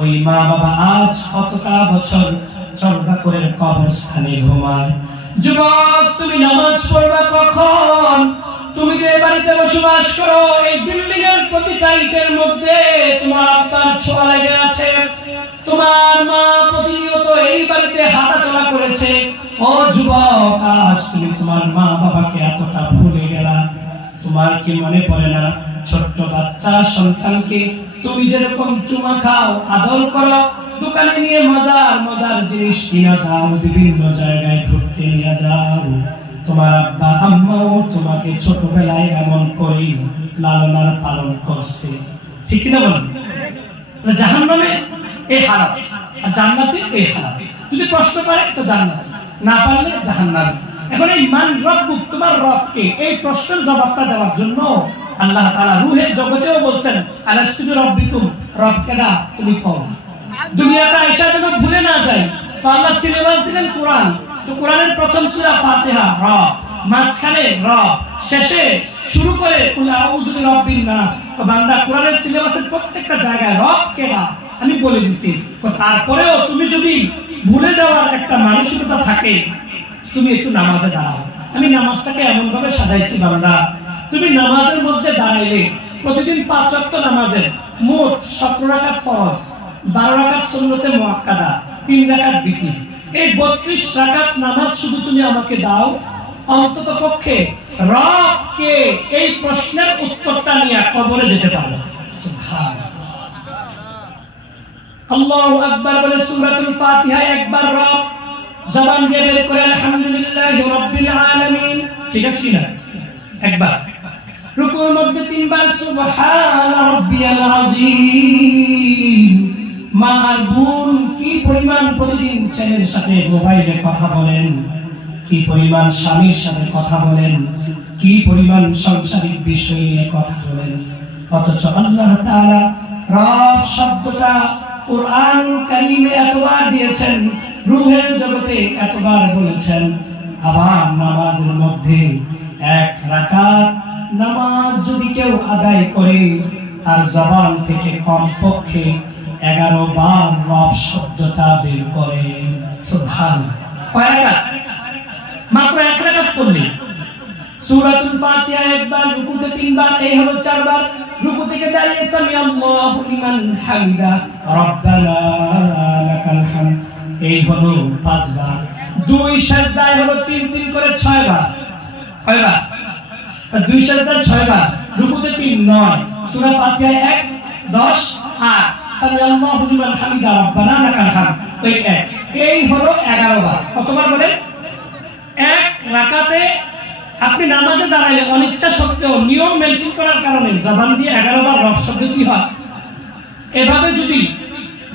ওই মা বাবা আজ কতটা বছর চরবাকরের কবরস্থানে ঘুমায়। যুবক, তুমি নামাজ পড়বা কখন? তুমি যে বাড়িতে বসবাস করো, এই বিল্ডিং এর প্রতিটা ইটের মধ্যে তোমার আব্বার ছোঁয়া লেগে আছে। তোমার মা প্রতিনিয়ত এই বাড়িতে হাঁটাচলা করেছে। ও যুবক, আজ তুমি তোমার মা বাবাকে এতটা ভুলে গেলা। তোমার কি মনে পড়ে না, ছোট্ট বাচ্চা সন্তানকে তুমি যেরকম চুমা খাও, আদর করো, দোকানে নিয়ে মজার মজার জিনিস কিনা দাও, বিভিন্ন জায়গায় ঘুরতে নিয়ে যাও, তোমার আব্বা আম্মাও তোমাকে ছোটবেলায় এমন করেই লালনার পালন করছে। ঠিক কিনা বলেন? জাহান্নামে এই হারাত, আর জান্নাতে এই হারাত। যদি প্রশ্ন করে তো জান্নাতে, না পারলে জাহান্নামে। এখন এই মান রব্বুক, তোমার রবকে, এই প্রশ্নের জবাবটা দেওয়ার জন্য আল্লাহ তাআলা রূহের জগতেও বলছেন আলাস্তু বিরাব্বিকুম, রব কেডা তুমি কও। দুনিয়াতে আয়েশা যেন ভুলে না যায়, তো আল্লাহ সিলেবাস দিলেন কোরআন। তো কোরআনের প্রথম সূরা ফাতিহা রব, মাঝখানে রব, শেষে শুরু করে কুল আউযু বিরাব্বিন নাস। তো বান্দা কোরআনের সিলেবাসের প্রত্যেকটা জায়গায় রব কেডা আমি বলে দিছি। তো তারপরেও তুমি যদি ভুলে যাওয়ার একটা মানসিকতা থাকে, তুমি একটু নামাজে দাঁড়াও। আমি নামাজটাকে এমন ভাবে সাজাইছি বান্দা, তুমি নামাজের মধ্যে দাঁড়াইলে প্রতিদিন 5 ওয়াক্ত নামাজের মোট 17 রাকাত ফরজ, 12 রাকাত সুন্নতে মুআক্কাদা, 3 রাকাত বিতির, এই 32 রাকাত নামাজ শুধু তুমি আমাকে দাও, অন্তত পক্ষে রবকে এই প্রশ্নের উত্তরটা নিয়ে কবরে যেতে পারবে। সুবহানাল্লাহ, আল্লাহু আকবার বলে সূরাতুল ফাতিহা একবার রব, জবান দিয়ে বের করে আলহামদুলিল্লাহি রাব্বিল আলামিন, ঠিক আছে কিনা? একবার রুকুর মধ্যে 3 বার সুবহানা রাব্বিয়াল আযীম। মা আর বোন কি পরিমাণ প্রতিদিন ছেলের সাথে মোবাইলে কথা বলেন, কি পরিমাণ স্বামীর সাথে কথা বলেন, কি পরিমাণ সাংসারিক বিষয় নিয়ে কথা বলেন, অথচ আল্লাহ তাআলা রব শব্দটা কুরআন কারীমে এতবার দিয়েছেন, রূহের জগতে এতবার বলেছেন। আবার নামাজের মধ্যে 1 রাকাত নামাজ যদি কেউ আদায় করে, তার জবান থেকে কমপক্ষে 11 বার রব শব্দটা বের করে। সুবহানাল্লাহ। কয় রাকাত? মাত্র 1 রাকাত পড়লে সূরাতুল ফাতিহা একবার, রুকুতে 3 বার, এই হলো 4 বার। রুকু থেকে দাঁড়িয়ে সামি আল্লাহু লিমান হামিদা, রব্বানা লাকাল হামদ, এই হলো 5 বার। 2 সিজদায় হলো 3 করে 6 বার। কয়বার? 2 সিজদায় 6 বার, রুকুতে 3 9, সূরা ফাতিহা 1 10 আর সামি আল্লাহু লিমান হামিদা রব্বানা লাকাল হামদ ওই 1, এই হলো 11 বার। কতবার বলেন? 1 রাকাতে আপনি নামাজে দাঁড়াইলে অনিচ্ছা সত্ত্বেও নিয়ম মেনটেন করার কারণে জবান দিয়ে 11 বার রব শব্দ কি হয়। এভাবে যদি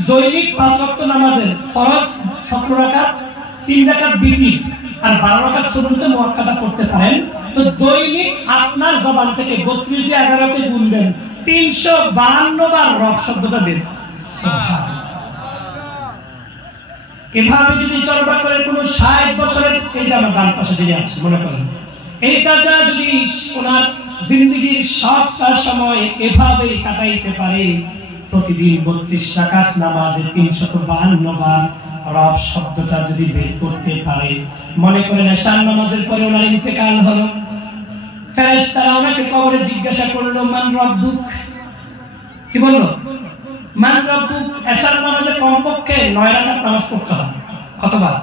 দৈনিক 5 ওয়াক্ত নামাজের ফরজ 17 রাকাত, 3 রাকাত বিতির আর 12 রাকাত সুন্নতে মুআক্কাদা করতে পারেন, তো দৈনিক আপনার জবান থেকে 32 দিয়ে 11 তে গুণ দেন, 352 বার রব শব্দটা বের হয়। সুবহানাল্লাহ। এভাবে যদি চর্চা করে কোন 60 বছরের, এই যে আমার ডান পাশে যিনি আছে মনে করেন, এই চাচা যদি ওনার জিন্দগির সবটা সময় এভাবেই কাটাইতে পারে, প্রতিদিন 32 রাকাত নামাজে 352 বার রব শব্দটা যদি বের করতে পারে, মনে করেন এশার নামাজের পরে ওনার ইন্তেকাল হলো, ফেরেশতারা ওনাকে কবরে জিজ্ঞাসা করলো মান রব্বুক, কি বললো? মান রব্বুক। এশার নামাজে কমপক্ষে 9 রাকাত নামাজ পড়তে হয়। কতবার?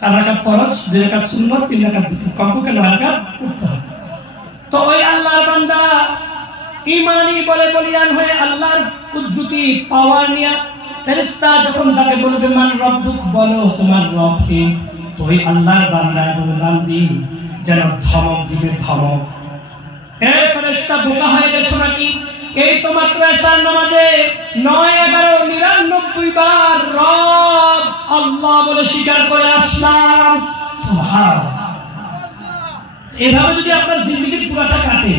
4 রাকাত ফরজ, 2 রাকাত সুন্নত, 3 রাকাত বিতর, কমপক্ষে 9 রাকাত পড়তে হয়। তো ওই আল্লাহর বান্দা ঈমানি বলে বলিয়ান হয়ে আল্লাহর কুদরতি পাওয়ার নিয়ে ফেরেশতা যখন তাকে বলবে মান রব্বুক, বলো তোমার রব কে, তো ওই আল্লাহর বান্দা এবং বান্দি যেন ধমক দিবে, ধমক। এই ফেরেশতা বোকা হয়ে গেছো নাকি? এই তো মাত্র এশার নামাজে 9 11 99 বার রব আল্লাহ বলে স্বীকার করে আসলাম। সুবহানাল্লাহ। এভাবে যদি আপনার জিন্দগির পুরাটা কাটে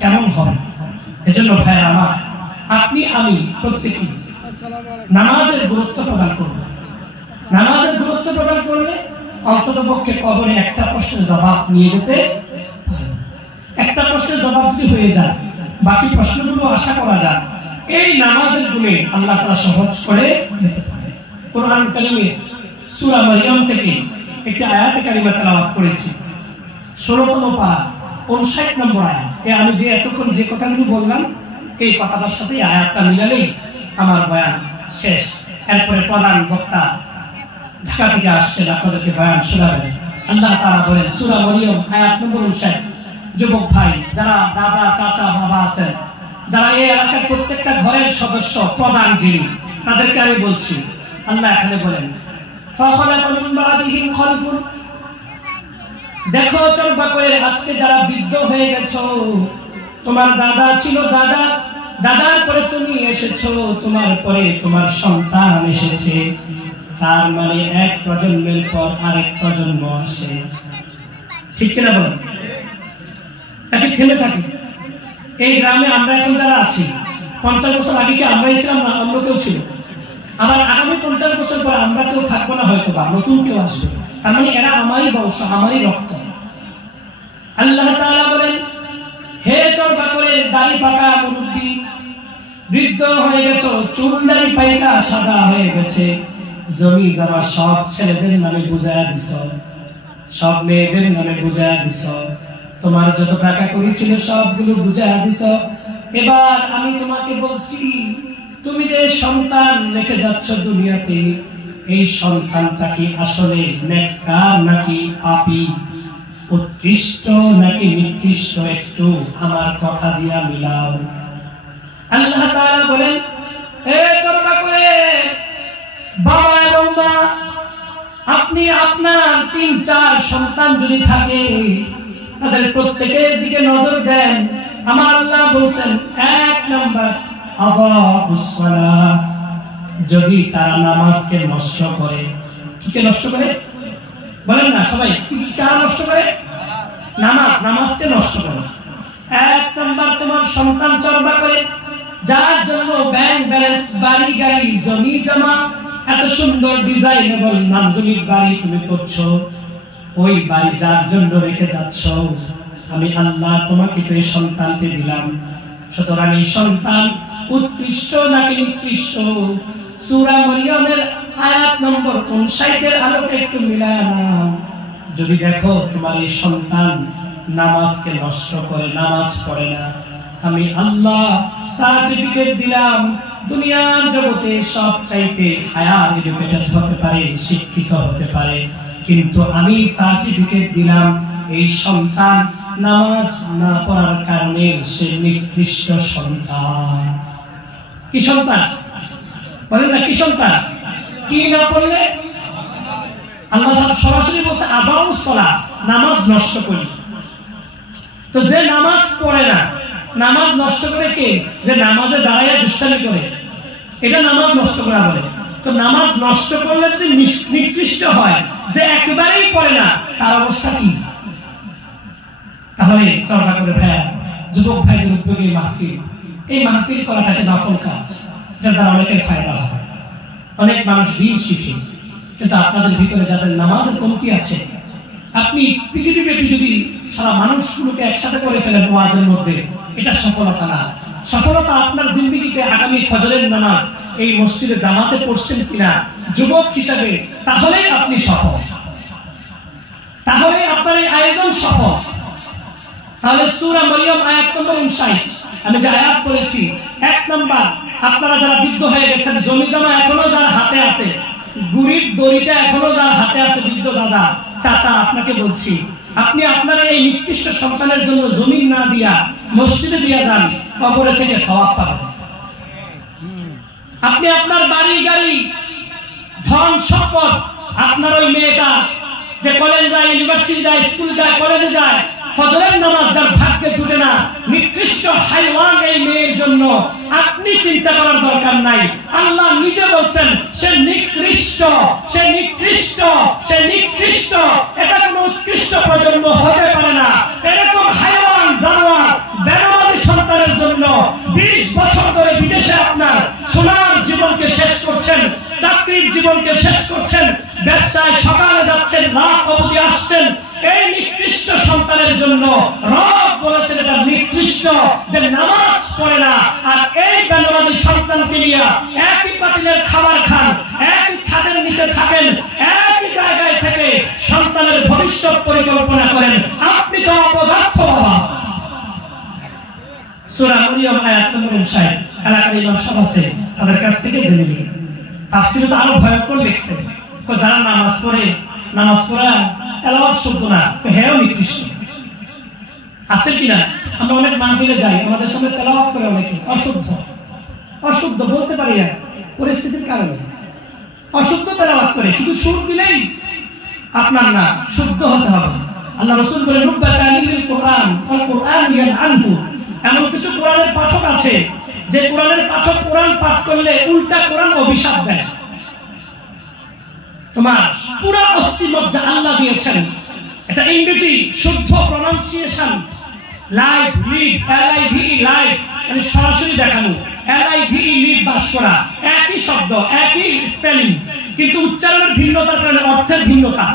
কেমন হবে? এজন্য ভাই আমার, আপনি আমি প্রত্যেকেই নামাজের গুরুত্ব প্রদান করব। নামাজের গুরুত্ব প্রদান করলে অন্ততপক্ষে কবরে একটা প্রশ্নের জবাব নিয়ে যেতে পারবেন। একটা প্রশ্নের জবাব যদি হয়ে যায়, বাকি প্রশ্নগুলো আশা করা যায় এই নামাজের গুণে আল্লাহ তাআলা সহজ করে দিতে পারে। কোরআন কারীমে সূরা মারইয়াম থেকে একটি আয়াতে কারিমা তেলাওয়াত করেছি, 16তম পারা 59 নম্বর আয়াত। আমি যে এতক্ষণ যে কথাগুলো বললাম এই কথাটার সাথে আয়াতটা মিলালেই আমার বয়ান শেষ। এরপরে প্রধান বক্তা ঢাকা থেকে আসছেন, আপনাদেরকে বয়ান শোনাবেন। আল্লাহ তাআলা বলেন সূরা মারইয়াম আয়াত নম্বর 59, যুবক ভাই যারা দাদা চাচা বাবা আছেন, যারা এই এলাকার প্রত্যেকটা ঘরের সদস্য, প্রধান যিনি, তাদেরকে আমি বলছি, আল্লাহ এখানে বলেন ফাখালাফা মিন বাদিহিম খালফুন, দেখো চলবা করে আজকে যারা বৃদ্ধ হয়ে গেছো, তোমার দাদা ছিল, দাদার পরে তুমি এসেছো, তোমার পরে তোমার সন্তান এসেছে, তার মানে এক প্রজন্মের পর আরেক প্রজন্ম আসে। ঠিক কিনা বলেন? নাকি থেমে থাকে? এই গ্রামে আমরা এখন যারা আছি, 50 বছর আগে কি আমরাই ছিলাম না অন্য কেউ ছিল? আবার আগামী 50 বছর পর আমরা কেউ থাকবো না, হয়তো বা নতুন কেউ আসবে। তার মানে এরা আমারই বংশ, আমারই রক্ত। আল্লাহ তাআলা বলেন হে চরবা করে দাড়ি পাকা মুরব্বি, বৃদ্ধ হয়ে গেছো, চুল দাড়ি পাইকা সাদা হয়ে গেছে, জমি জমা সব ছেলেদের নামে বুঝায়া দিছ, সব মেয়েদের নামে বুঝায়া দিছ, তোমার যত টাকা করি ছিল সবগুলো বুঝায়া দিছ। এবার আমি তোমাকে বলছি, তুমি যে সন্তান রেখে যাচ্ছ দুনিয়াতে, এই সন্তানটা কি আসলে নেককার নাকি পাপী, উৎকৃষ্ট নাকি নিকৃষ্ট, একটু আমার কথা দিয়া মিলাও। আল্লাহ তাআলা বলেন এ চরবা করে বাবা এবং মা, আপনি আপনার 3-4 সন্তান যদি থাকে, তাদের প্রত্যেকের দিকে নজর দেন। আমার আল্লাহ বলছেন 1 নাম্বার আদাউস সালাহ, যদি তারা নামাজকে নষ্ট করে, কিকে নষ্ট করে বলেন না সবাই, কি কারা নষ্ট করে? নামাজকে নষ্ট করে। 1 নাম্বার তোমার সন্তান চর্বা করে, যার জন্য ব্যাংক ব্যালেন্স, বাড়ি গাড়ি জমি জমা, এত সুন্দর ডিজাইনেবল নান্দনিক বাড়ি তুমি করছো, ওই বাড়ি যার জন্য রেখে যাচ্ছ, আমি আল্লাহ তোমাকে তো এই সন্তানকে দিলাম, সুতরাং এই সন্তান উৎকৃষ্ট নাকি নিকৃষ্ট, সূরা মারইয়ামের আয়াত নম্বর 59 এর আলোকে একটু মিলায় নাও। যদি দেখো তোমার এই সন্তান নামাজকে নষ্ট করে, নামাজ পড়ে না, আমি আল্লাহ সার্টিফিকেট দিলাম দুনিয়ার জগতে সব চাইতে হায়ার এডুকেটেড হতে পারে, শিক্ষিত হতে পারে, কিন্তু আমি সার্টিফিকেট দিলাম এই সন্তান নামাজ না পড়ার কারণে সে নিকৃষ্ট সন্তান। কি সন্তান বলেন না? কি সন্তান? কি না পড়লে? আল্লাহ সরাসরি বলছে আদাউস সালাত, নামাজ নষ্ট করি। তো যে নামাজ পড়ে না, নামাজ নষ্ট করে কে? যে নামাজে দাঁড়াইয়া দুষ্টামি করে, এটা নামাজ নষ্ট করা বলে। তো নামাজ নষ্ট করলে যদি নিকৃষ্ট হয়, যে একেবারেই পড়ে না, তার অবস্থা কি? তাহলে তওবা করে ভাইয়া, যুবক ভাইদের উদ্যোগে মাহফিল, এই মাহফিল করাটাকে নফল কাজ, এটার দ্বারা অনেকের ফায়দা হয়, অনেক মানুষ দিন শিখে। কিন্তু আপনাদের ভিতরে যাদের নামাজের কমতি আছে, আপনি পৃথিবীব্যাপী যদি সারা মানুষগুলোকে একসাথে করে ফেলেন ওয়াজের মধ্যে, এটা সফলতা না। সফলতা আপনার জিন্দেগিতে আগামী ফজরের নামাজ এই মসজিদে জামাতে পড়ছেন কিনা যুবক হিসাবে, তাহলেই আপনি সফল, তাহলে আপনার এই আয়োজন সফল। তাহলে সূরা মারইয়াম আয়াত নম্বর 59 আমি যে আয়াত পড়েছি, 1 নাম্বার, আপনারা যারা বৃদ্ধ হয়ে গেছেন, জমি জমা এখনো যার হাতে আছে, গুড়ির দড়িটা এখনো যার হাতে আছে, বৃদ্ধ দাদা চাচা, আপনাকে বলছি, আপনি আপনার এই নিকৃষ্ট সন্তানের জন্য জমি না দিয়া মসজিদে দিয়া যান, কবরে থেকে সওয়াব পাবেন। আপনি আপনার বাড়ি গাড়ি ধন সম্পদ, আপনার ওই মেয়েটা যে কলেজ যায়, ইউনিভার্সিটি যায়, স্কুল যায়, কলেজে যায়, ফজরের নামাজ যার ভাগ্যে জুটে না, নিকৃষ্ট হাইওয়ান এই মেয়ের জন্য আপনি চিন্তা করার দরকার নাই। আল্লাহ নিজে বলছেন সে নিকৃষ্ট, সে নিকৃষ্ট, সে নিকৃষ্ট, এটা কোনো উৎকৃষ্ট প্রজন্ম হতে পারে না। এরকম হাইওয়ান জানোয়ার বেনামাজি সন্তানের জন্য 20 বছর ধরে বিদেশে আপনার সোনার জীবনকে শেষ করছেন, চাকরির জীবনকে শেষ করছেন, ব্যবসায় সকালে যাচ্ছেন, রাত অবধি আসছেন, এই নিকৃষ্ট সন্তানের জন্য রব বলেছেন এটা নিকৃষ্ট, যে নামাজ পড়ে না। আর এই বেনামাজি সন্তানকে নিয়ে একই পাতিলের খাবার খান, একই ছাদের নিচে থাকেন, একই জায়গায় থেকে সন্তানের ভবিষ্যৎ পরিকল্পনা করেন, আপনি তো অপদার্থ বাবা। সূরা মারইয়াম আয়াত নম্বর 59 এলাকার ইমাম সাহেব আছে, তাদের কাছ থেকে জেনে নিন। তাফসীরে তো আরো ভয়ঙ্কর লিখছে, যারা নামাজ পড়ে, নামাজ পড়া তেলাওয়াত শুদ্ধ না, হেও নিকৃষ্ট। আছে কিনা? আমরা অনেক মাহফিলে যাই, আমাদের সামনে তেলাওয়াত করে অনেকে, অশুদ্ধ, অশুদ্ধ বলতে পারি না পরিস্থিতির কারণে, অশুদ্ধ তেলাওয়াত করে, শুধু সুর দিলেই আপনার না, শুদ্ধ হতে হবে। আল্লাহ রাসূল বলেন রুব্বা তালিলিল কোরআন ওয়াল কোরআন ইয়ানহু, এমন কিছু কোরআনের পাঠক আছে যে কোরআনের পাঠক কোরআন পাঠ করলে উল্টা কোরআন অভিশাপ দেয়। তোমার পুরো অস্তিমজ্জা আল্লাহ দিয়েছেন, এটা ইংরেজি শুদ্ধ pronunciation, live live, LIVE live, মানে সরাসরি দেখানো, LIVE লিভ বাস করা, একই শব্দ, একই স্পেলিং, কিন্তু উচ্চারণের ভিন্নতার কারণে অর্থের ভিন্নতা।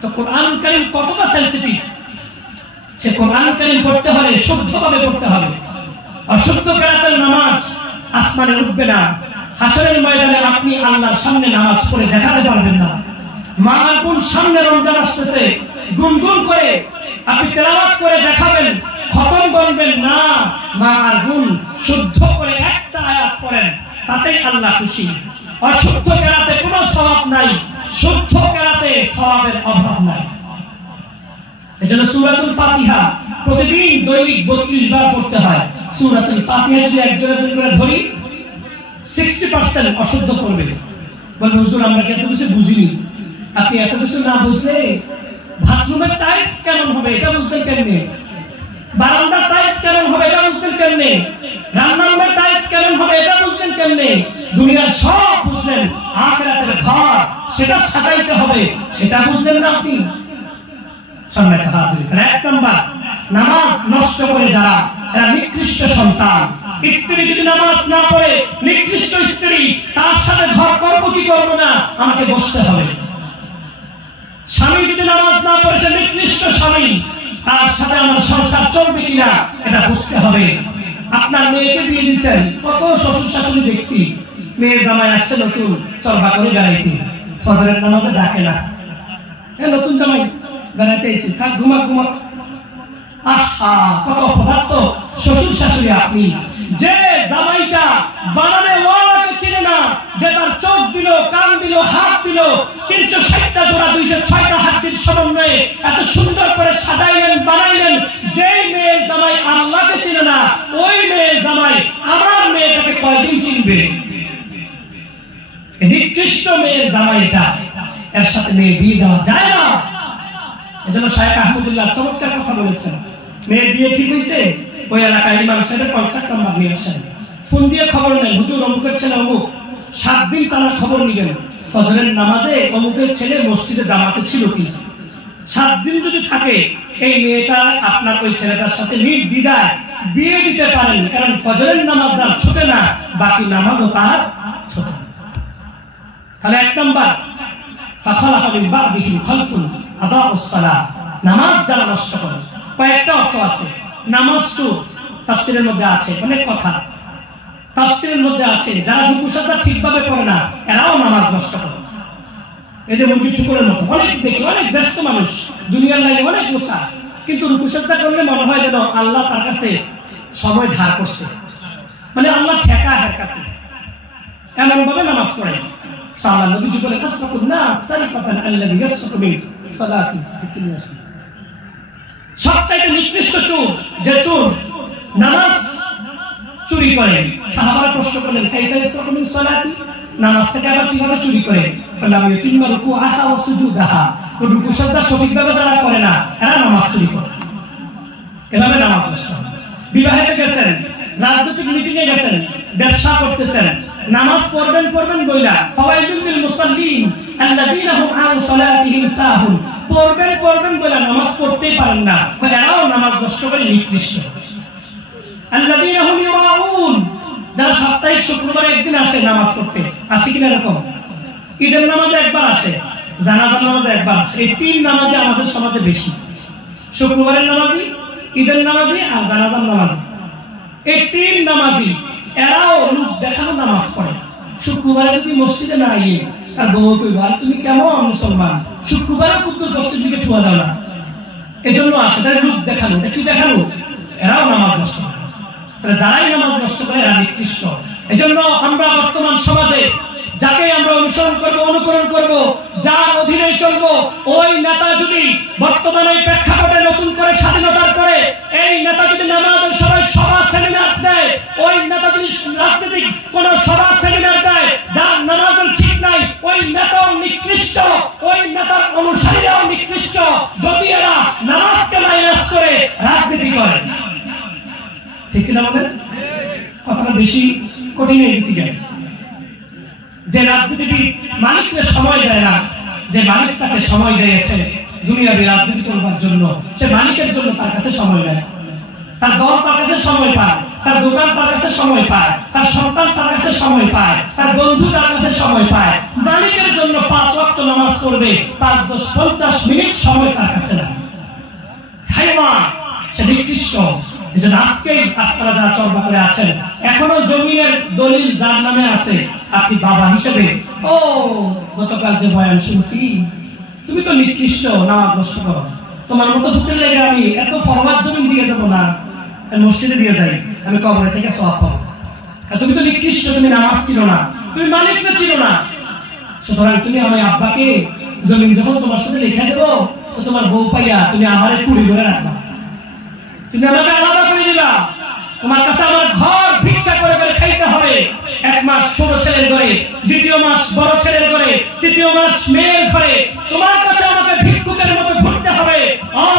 তো কোরআনুল কারীম কতটা সেনসিটিভ, সে কোরআনুল কারীম পড়তে হলে শুদ্ধভাবে পড়তে হবে। অশুদ্ধ কেরাতের নামাজ আসমানে উঠবে না, হাসরের ময়দানে আপনি আল্লাহর সামনে নামাজ পড়ে দেখাতে পারবেন না। মা আর বোন সামনে রমজান আসতেছে, গুনগুন করে আপনি তেলাওয়াত করে দেখাবেন, খতম করবেন না। মা আর বোন শুদ্ধ করে একটা আয়াত পড়েন, তাতেই আল্লাহ খুশি। অশুদ্ধ কেরাতে কোনো সওয়াব নাই, শুদ্ধ কেরাতে সওয়াবের অভাব নাই। এজন্য সূরাতুল ফাতিহা প্রতিদিন দৈনিক 32 বার পড়তে হয়। সূরাতুল ফাতিহা যদি একজনের করে ধরি 60% অশুদ্ধ পড়বে। বলবে হুজুর আমরা কি এত কিছু বুঝিনি? আপনি এত কিছু না বুঝলে বাথরুমের টাইলস কেমন হবে এটা বুঝতেন কেমনে? বারান্দার টাইলস কেমন হবে এটা বুঝতেন কেমনে? রান্নারুমের টাইলস কেমন হবে এটা বুঝতেন কেমনে? দুনিয়ার সব বুঝলেন, আখিরাতের ঘর সেটা সাজাইতে হবে সেটা বুঝলেন না আপনি। সম্মানিত হাজিরিন, এক নাম্বার, নামাজ নষ্ট করে যারা, এরা নিকৃষ্ট সন্তান। স্ত্রী যদি নামাজ না পড়ে, নিকৃষ্ট স্ত্রী, তার সাথে ঘর করব কি করব না আমাকে বসতে হবে। স্বামী যদি নামাজ না পড়ে, সে নিকৃষ্ট স্বামী, তার সাথে আমার সংসার চলবে কিনা এটা বুঝতে হবে। আপনার মেয়েকে বিয়ে দিচ্ছেন, কত শ্বশুর শাশুড়ি দেখছি, মেয়ের জামাই আসছে নতুন, চরবা করে বেড়াইতে, ফজরের নামাজে ডাকে না, নতুন জামাই বেড়াতে এসে থাক ঘুমা ঘুমা। আহা কত অপদার্থ শ্বশুর শাশুড়ি আপনি। যে জামাইটা বানানে ওয়ালাকে চিনে না, যে তার চোখ দিল, কান দিল, হাত দিল, 360টা জোড়া 206টা হাতের সমন্বয়ে এত সুন্দর করে সাজাইলেন বানাইলেন, যেই মেয়ের জামাই আল্লাহকে চিনে না, ওই মেয়ের জামাই আমার মেয়েটাকে কয়দিন চিনবে? নিকৃষ্ট মেয়ের জামাইটা, এর সাথে মেয়ে বিয়ে দেওয়া যায় না। এজন্য শায়েখ আহমদুল্লাহ চমৎকার কথা বলেছেন, মেয়ের বিয়ে ঠিক হয়েছে, ওই এলাকায় ইমাম সাহেবের কন্ট্রাক্ট নাম্বার নিয়ে আসেন, ফোন দিয়ে খবর নেন, হুজুর অমুকের ছেলে অমুক, 7 দিন তারা খবর নিবেন ফজরের নামাজে অমুকের ছেলে মসজিদে জামাতে ছিল কিনা। 7 দিন যদি থাকে, এই মেয়েটা আপনার ওই ছেলেটার সাথে নির্দ্বিধায় বিয়ে দিতে পারেন, কারণ ফজরের নামাজ যার ছোটে না, বাকি নামাজও তার ছোট। তাহলে 1 নাম্বার, ফাখালাফা মিন বা'দিহিম খালফুন আদাউস সালাহ, নামাজ যারা নষ্ট করে। কয়েকটা অর্থ আছে, নামাজ চোর তাফসীরের মধ্যে আছে, অনেক কথা তাফসীরের মধ্যে আছে। যারা রুকু সাজদা ঠিকভাবে করে না, এরাও নামাজ নষ্ট করে। এই যে মুরগির ঠুকুরের মতো অনেক দেখি, অনেক ব্যস্ত মানুষ, দুনিয়ার লাইনে অনেক উঁচা, কিন্তু রুকু সাজদা করলে মনে হয় যেন আল্লাহ তার কাছে সময় ধার করছে, মানে আল্লাহ ঠেকা এর কাছে, এমন ভাবে নামাজ পড়ে। সাল্লাল্লাহু নবীজি বলেন, আসরাকুন নাস সারিকাতান আল্লাযী ইয়াসরাকু মিন সালাতি যিকরিল্লাহ, সবচাইতে নিকৃষ্ট চোর যে চোর নামাজ চুরি করে। সাহাবারা প্রশ্ন করলেন, কাইফা ইয়াসরাকু মিন সালাতি, নামাজ থেকে আবার কিভাবে চুরি করে? বললাম, ইউতিম্মা রুকুআহা ওয়া সুজুদাহা, রুকু সাজদা সঠিকভাবে যারা করে না, এরা নামাজ চুরি করে, এভাবে নামাজ নষ্ট। বিবাহিত গেছেন, রাজনৈতিক মিটিং এ গেছেন, ব্যবসা করতেছেন, নামাজ পড়বেন বইলা, ফাওয়াইদুল লিল মুসাল্লিন আল্লাযীনা হুম আন সালাতিহিম সাহুন, পড়বেন বইলা নামাজ পড়তেই পারেন না, এরাও নামাজ নষ্ট করে নিকৃষ্ট। আল্লাযীনা হুম ইউরাউন, যারা সাপ্তাহিক শুক্রবারে একদিন আসে নামাজ পড়তে, আসে কিনা এরকম? ঈদের নামাজে একবার আসে, জানাজার নামাজে একবার আসে, এই 3 নামাজে আমাদের সমাজে বেশি। শুক্রবারের নামাজি, ঈদের নামাজি আর জানাজার নামাজি, এই 3 নামাজি এরাও লোক দেখানো নামাজ পড়ে। শুক্রবারে যদি মসজিদে না গিয়ে তার বউ কইবা, তুমি কেমন মুসলমান, শুক্রবারে কুদ্দুস মসজিদ দিকে ঠুয়া দাও না, এজন্য আসে, তার লোক দেখানো। কি দেখানো? এরাও নামাজ নষ্ট করে। তাহলে যারাই নামাজ নষ্ট করে এরা নিকৃষ্ট। এজন্য আমরা বর্তমান সমাজে যাকে আমরা অনুসরণ করব, অনুকরণ করব, যার অধীনে চলব, ওই নেতা যদি বর্তমানে প্রেক্ষাপটে নতুন করে স্বাধীনতার পরে এই নেতা যদি নামাজের সবাই সভা সেমিনার দেয়, ওই নেতা যদি রাজনৈতিক কোন সভা সেমিনার দেয়, যার নামাজের ঠিক নাই, ওই নেতাও নিকৃষ্ট, ওই নেতার অনুসারীরাও নিকৃষ্ট, যদি এরা নামাজকে মাইনাস করে রাজনীতি করে। ঠিক কিনা বলেন? কথাটা বেশি কঠিন হয়ে গেছে কেন? যে রাজনীতিবিদ মালিককে সময় দেয় না, যে মালিক তাকে সময় দিয়েছে দুনিয়াবি রাজনীতি করবার জন্য, সে মালিকের জন্য তার কাছে সময় নেয়, তার দল তার কাছে সময় পায়, তার দোকান তার কাছে সময় পায়, তার সন্তান তার কাছে সময় পায়, তার বন্ধু তার কাছে সময় পায়। মালিকের জন্য 5 ওয়াক্ত নামাজ পড়বে, 5, 10, 50 মিনিট সময় তার কাছে নাই। হাইওয়ান, সে নিকৃষ্ট। এজন্য আজকেই আপনারা যারা চর্চা করে আছেন, এখনো জমিনের দলিল যার নামে আছে, আপনি বাবা হিসেবে, ও গতকাল যে বয়ান শুনছি, তুমি তো নিকৃষ্ট, নামাজ নষ্ট করো, তোমার মতো ফুটের লেগে আমি এত ফরওয়ার্ড জমিন দিয়ে যাবো না, মসজিদে দিয়ে যাই, আমি কবরে থেকে সওয়াব পাবো। তুমি তো নিকৃষ্ট, তুমি নামাজ ছিল না, তুমি মালিককে ছিল না, সুতরাং তুমি আমার আব্বাকে জমিন যখন তোমার সাথে লিখে দেবো, তো তোমার বউ পাইয়া তুমি আমারে কুড়ি করে রাখবা, তুমি আমাকে আলাদা করে দিবা, তোমার কাছে আমার ঘর ভিক্ষা করে করে খাইতে হবে। 1 মাস ছোট ছেলের ঘরে, 2য় মাস বড় ছেলের ঘরে, 3য় মাস মেয়ের ঘরে, তোমার কাছে আমাকে ভিক্ষুকের মতো ঘুরতে হবে।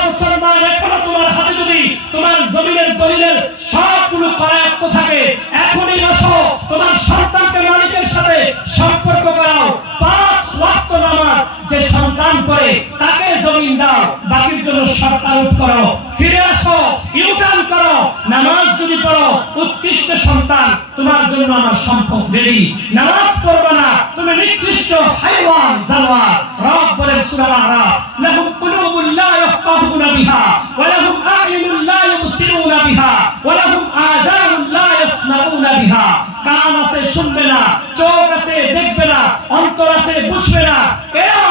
মুসলমান, এখনো তোমার হাতে যদি তোমার জমিনের দলিলের সবগুলো করায়ত্ত থাকে, এখনই বসো, তোমার সন্তানকে মালিকের সাথে সম্পর্ক করাও, 5 ওয়াক্ত নামাজ যে সন্তান পড়ে তাকে জমিন দাও, বাকির জন্য সরকার করো, ফিরে আসো, ইউটার্ন করো, নামাজ যদি পড়ো, উৎকৃষ্ট সন্তান তোমার জন্য আমার সম্পদ রেডি। নামাজ পড়বে না, তুমি নিকৃষ্ট হাইওয়ান জানোয়ার। রব বলেন সূরা আরাফ, লাহুম কুলুবুন লা ইয়াফকাহুনা বিহা ওয়া লাহুম আ'য়ুনুন লা ইউবসিরুনা বিহা ওয়া লাহুম আযানুন লা ইয়াসমাউনা বিহা। কান আছে শুনবে না, চোখ আছে দেখবে না, অন্তর আছে বুঝবে না। এরা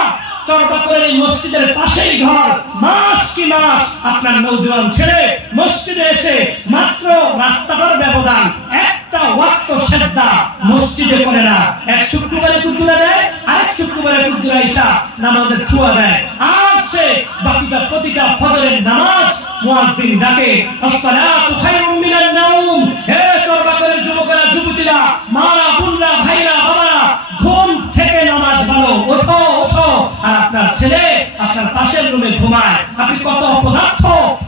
চর্বা করে এই মসজিদ মসজিদের পাশেই ঘর, মাস কি মাস আপনার নওজোয়ান ছেলে মসজিদে এসে মাত্র রাস্তাটার ব্যবধান, একটা ওয়াক্ত সেজদা মসজিদে করে না। এক শুক্রবারে কুদ্দুরা দেয়, আরেক শুক্রবারে কুদ্দুরা ঈশা নামাজের ঠুয়া দেয়, আর সে বাকিটা প্রতিটা ফজরের নামাজ মুয়াজ্জিন ডাকে আসসালাতু খায়রুম মিনান নাওম। হে চরবাকরের যুবকেরা, যুবতীরা, মারা, বোনরা, ভাইরা, বাবারা, ঘুম থেকে নামাজ ভালো, ওঠো ওঠো। আর আপনার ছেলে আপনার পাশের রুমে ঘুমায়, আপনি কত অপদার্থ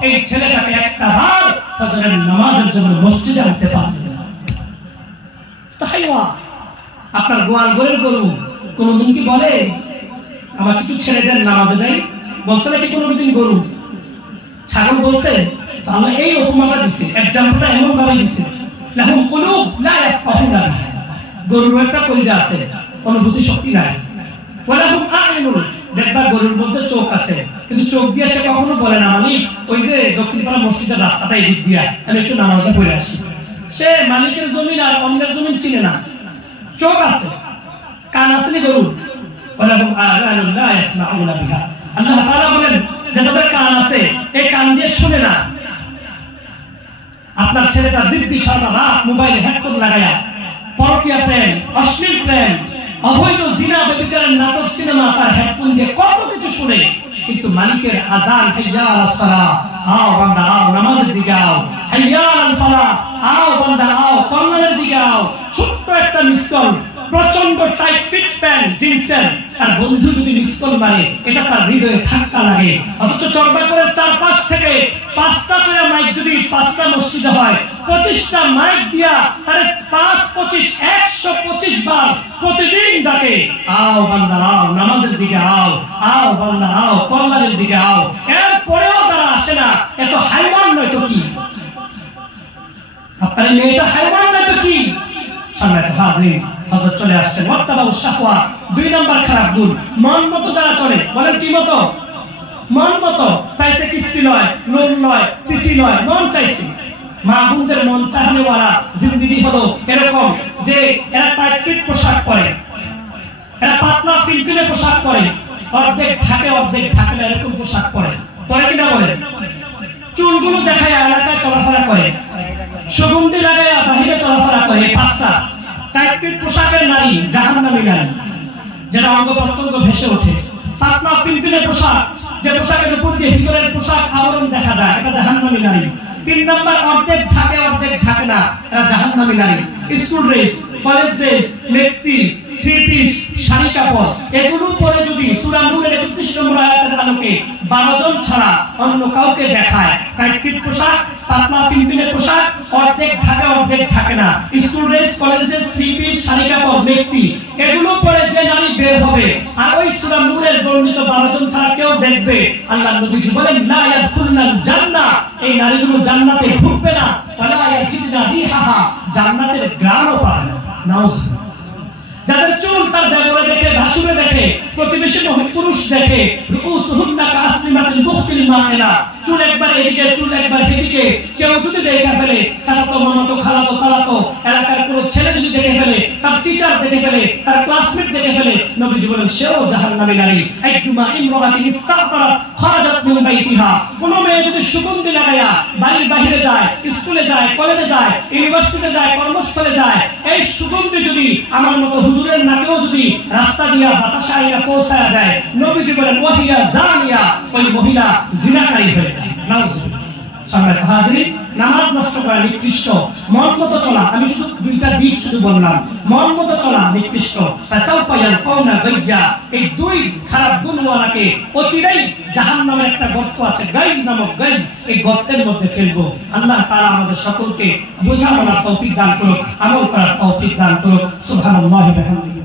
এই ছেলেটাকে একটা বার ফজরের নামাজের জন্য মসজিদে আনতে পারলেন না। আপনার গোয়াল ঘরের গরু কোনদিন কি বলে আমার কিছু ছেড়ে দেন নামাজে যাই? বলছে নাকি কোনদিন গরু? ছাগল বলছে? তো আল্লাহ এই উপমাটা দিছে, এক্সাম্পলটা এমন ভাবে দিছে, লাহুম কুলুব লা ইয়াফকাহুনা বিহা। গরুর একটা কলিজা আছে, অনুভূতি শক্তি নাই। ওয়ালাহুম আ'ইনুন, দেখবা গরুর মধ্যে চোখ আছে, কিন্তু চোখ দিয়ে সে কখনো বলে না মালিক ওই যে দক্ষিণ পাড়া মসজিদের রাস্তাটা এদিক দিয়া আমি একটু নামাজটা পড়ে আসি। সে মালিকের জমিন আর অন্যের জমিন চিনে না। চোখ আছে, কান আছে নি গরুর? ওয়ালাহুম আ'ইনুন লা ইয়াসমাউনা বিহা। আল্লাহ তাআলা বলেন যে তাদের কান আছে, এই কান দিয়ে শুনে না। আপনার ছেলেটা দিব্যি সারা রাত মোবাইলে হেডফোন লাগায়া পরকীয়া প্রেম, অশ্লীল প্রেম, অবৈধ জিনা, ব্যভিচারের নাটক, সিনেমা তার হেডফোন দিয়ে কত কিছু শুনে, কিন্তু মালিকের আযান হাইয়া আলাস সালাহ, আও বান্দা আও নামাজের দিকে আও, হাইয়া আলাল ফালাহ, আও বান্দা আও কল্যাণের দিকে আও, ছোট্ট একটা মিস কল, প্রচন্ড টাইট ফিট প্যান্ট জিন্সের, তার বন্ধু যদি মিস কল মারে এটা তার হৃদয়ে ধাক্কা লাগে। অথচ চরবাকরের চারপাশ থেকে 5টা করে মাইক যদি 5টা মসজিদে হয়, 25টা মাইক দিয়া তারে 5, 25, 125 বার প্রতিদিন ডাকে, আও বান্দা আও নামাজের দিকে আও, আও বান্দা আও কল্যাণের দিকে আও। এরপরেও যারা আসে না, এত হাইওয়ান নয় তো কি? আপনার মেয়েটা হাইওয়ান নয় তো কি? সম্মানিত হাজিরিন, হযরত চলে আসছেন ওয়াত্তাবাউশ শাহওয়া, 2 নাম্বার খারাপ গুণ, মন মতো যারা চলে। বলেন কি মতো? মন মতো। চাইছে কিস্তি নয়, লোন নয়, সিসি নয়, মন চাইছে। মা বোনদের মন চাহনেওয়ালা জিন্দেগি হলো এরকম যে এরা টাইট ফিট পোশাক পরে, এরা পাতলা ফিলফিলে পোশাক পরে, অর্ধেক ঢাকে অর্ধেক ঢাকে না, এরকম পোশাক পরে। পরে কিনা বলেন? চুলগুলো দেখায় এলাকায় চলাফেরা করে, সুগন্ধি লাগায় বাহিরে চলাফেরা করে। 5টা টাইট ফিট পোশাকের নারী জাহান্নামী নারী, যেটা অঙ্গ প্রত্যঙ্গ ভেসে ওঠে। পাতলা ফিলফিলে পোশাক, যে পোশাকের উপর দিয়ে ভিতরের পোশাক আবরণ দেখা যায়, এটা জাহান্নামী নারী। 3 নাম্বার অর্ধেক ঢাকে অর্ধেক ঢাকে না, এটা জাহান্নামী নারী। স্কুল ড্রেস, কলেজ ড্রেস, মেক্সি, 3 পিস, শাড়ি কাপড়, এগুলো পরে যদি সূরা নূরের 31 নম্বর আয়াতের আলোকে 12 জন ছাড়া অন্য কাউকে দেখায়, টাইট ফিট পোশাক, পাতলা ফিনফিনে পোশাক, অর্ধেক ঢাকা অর্ধেক ঢাকে না, school dress, college dress, 3 piece, sari কাপড়, মেক্সি, এগুলো পরে যে নারী বের হবে আর ওই সূরা নূরের বর্ণিত 12 জন ছাড়া কেউ দেখবে, আল্লাহর নবীজি বলেন লা ইয়াদখুলুল জান্নাহ, এই নারীগুলো জান্নাতে ঢুকবে না, ওয়ালা ইয়াজিদনা রিহাহা, জান্নাতের ঘ্রাণও পাবে না। নাউজুবিল্লাহ। যাদের চুল তার দেবরে দেখে, ভাসুরে দেখে, প্রতিবেশী পুরুষ দেখে, রুকুসুহুন্না কাসমিমাতিল বুখতিল মাইলা, চুল একবার এদিকে চুল একবার এদিকে, কেউ যদি দেখে ফেলে, চাচাতো মামাতো খালাতো খালাতো এলাকার কোনো ছেলে যদি দেখে ফেলে, তার টিচার দেখে ফেলে, তার ক্লাসমেট দেখে ফেলে, নবীজি বলেন সেও জাহান্নামী নারী। আইতুমা ইমরাতিন ইস্তাতারাত খারাজাত মিন বাইতিহা, কোন মেয়ে যদি সুগন্ধি লাগায়া বাড়ির বাইরে যায়, স্কুলে যায়, কলেজে যায়, ইউনিভার্সিটিতে যায়, কর্মস্থলে যায়, এই সুগন্ধি যদি আমার মতো হুজুরের নাকেও যদি রাস্তা দিয়া বাতাসে আইয়া পৌঁছায়া দেয়, নবীজি বলেন ওয়াহিয়া জানিয়া, ওই মহিলা জিনাকারী হয়ে যায়। নাউজুবিল্লাহ। সম্মানিত হাজিরিন, নামাজ নষ্ট করা নিকৃষ্ট, মন মতো চলা, আমি শুধু 2টা দিক শুধু বললাম, মন মতো চলা নিকৃষ্ট। ফাসাউফা ইয়ালকাউনা গাইয়া, এই 2 খারাপ গুণওয়ালাকে অচিরেই জাহান্নামের একটা গর্ত আছে, গাই নামক গাই, এই গর্তের মধ্যে ফেলবো। আল্লাহ তাআলা আমাদের সকলকে বোঝার তৌফিক দান করুক, আমল করার তৌফিক দান করুক। সুবহানাল্লাহি ওয়া বিহামদিহি।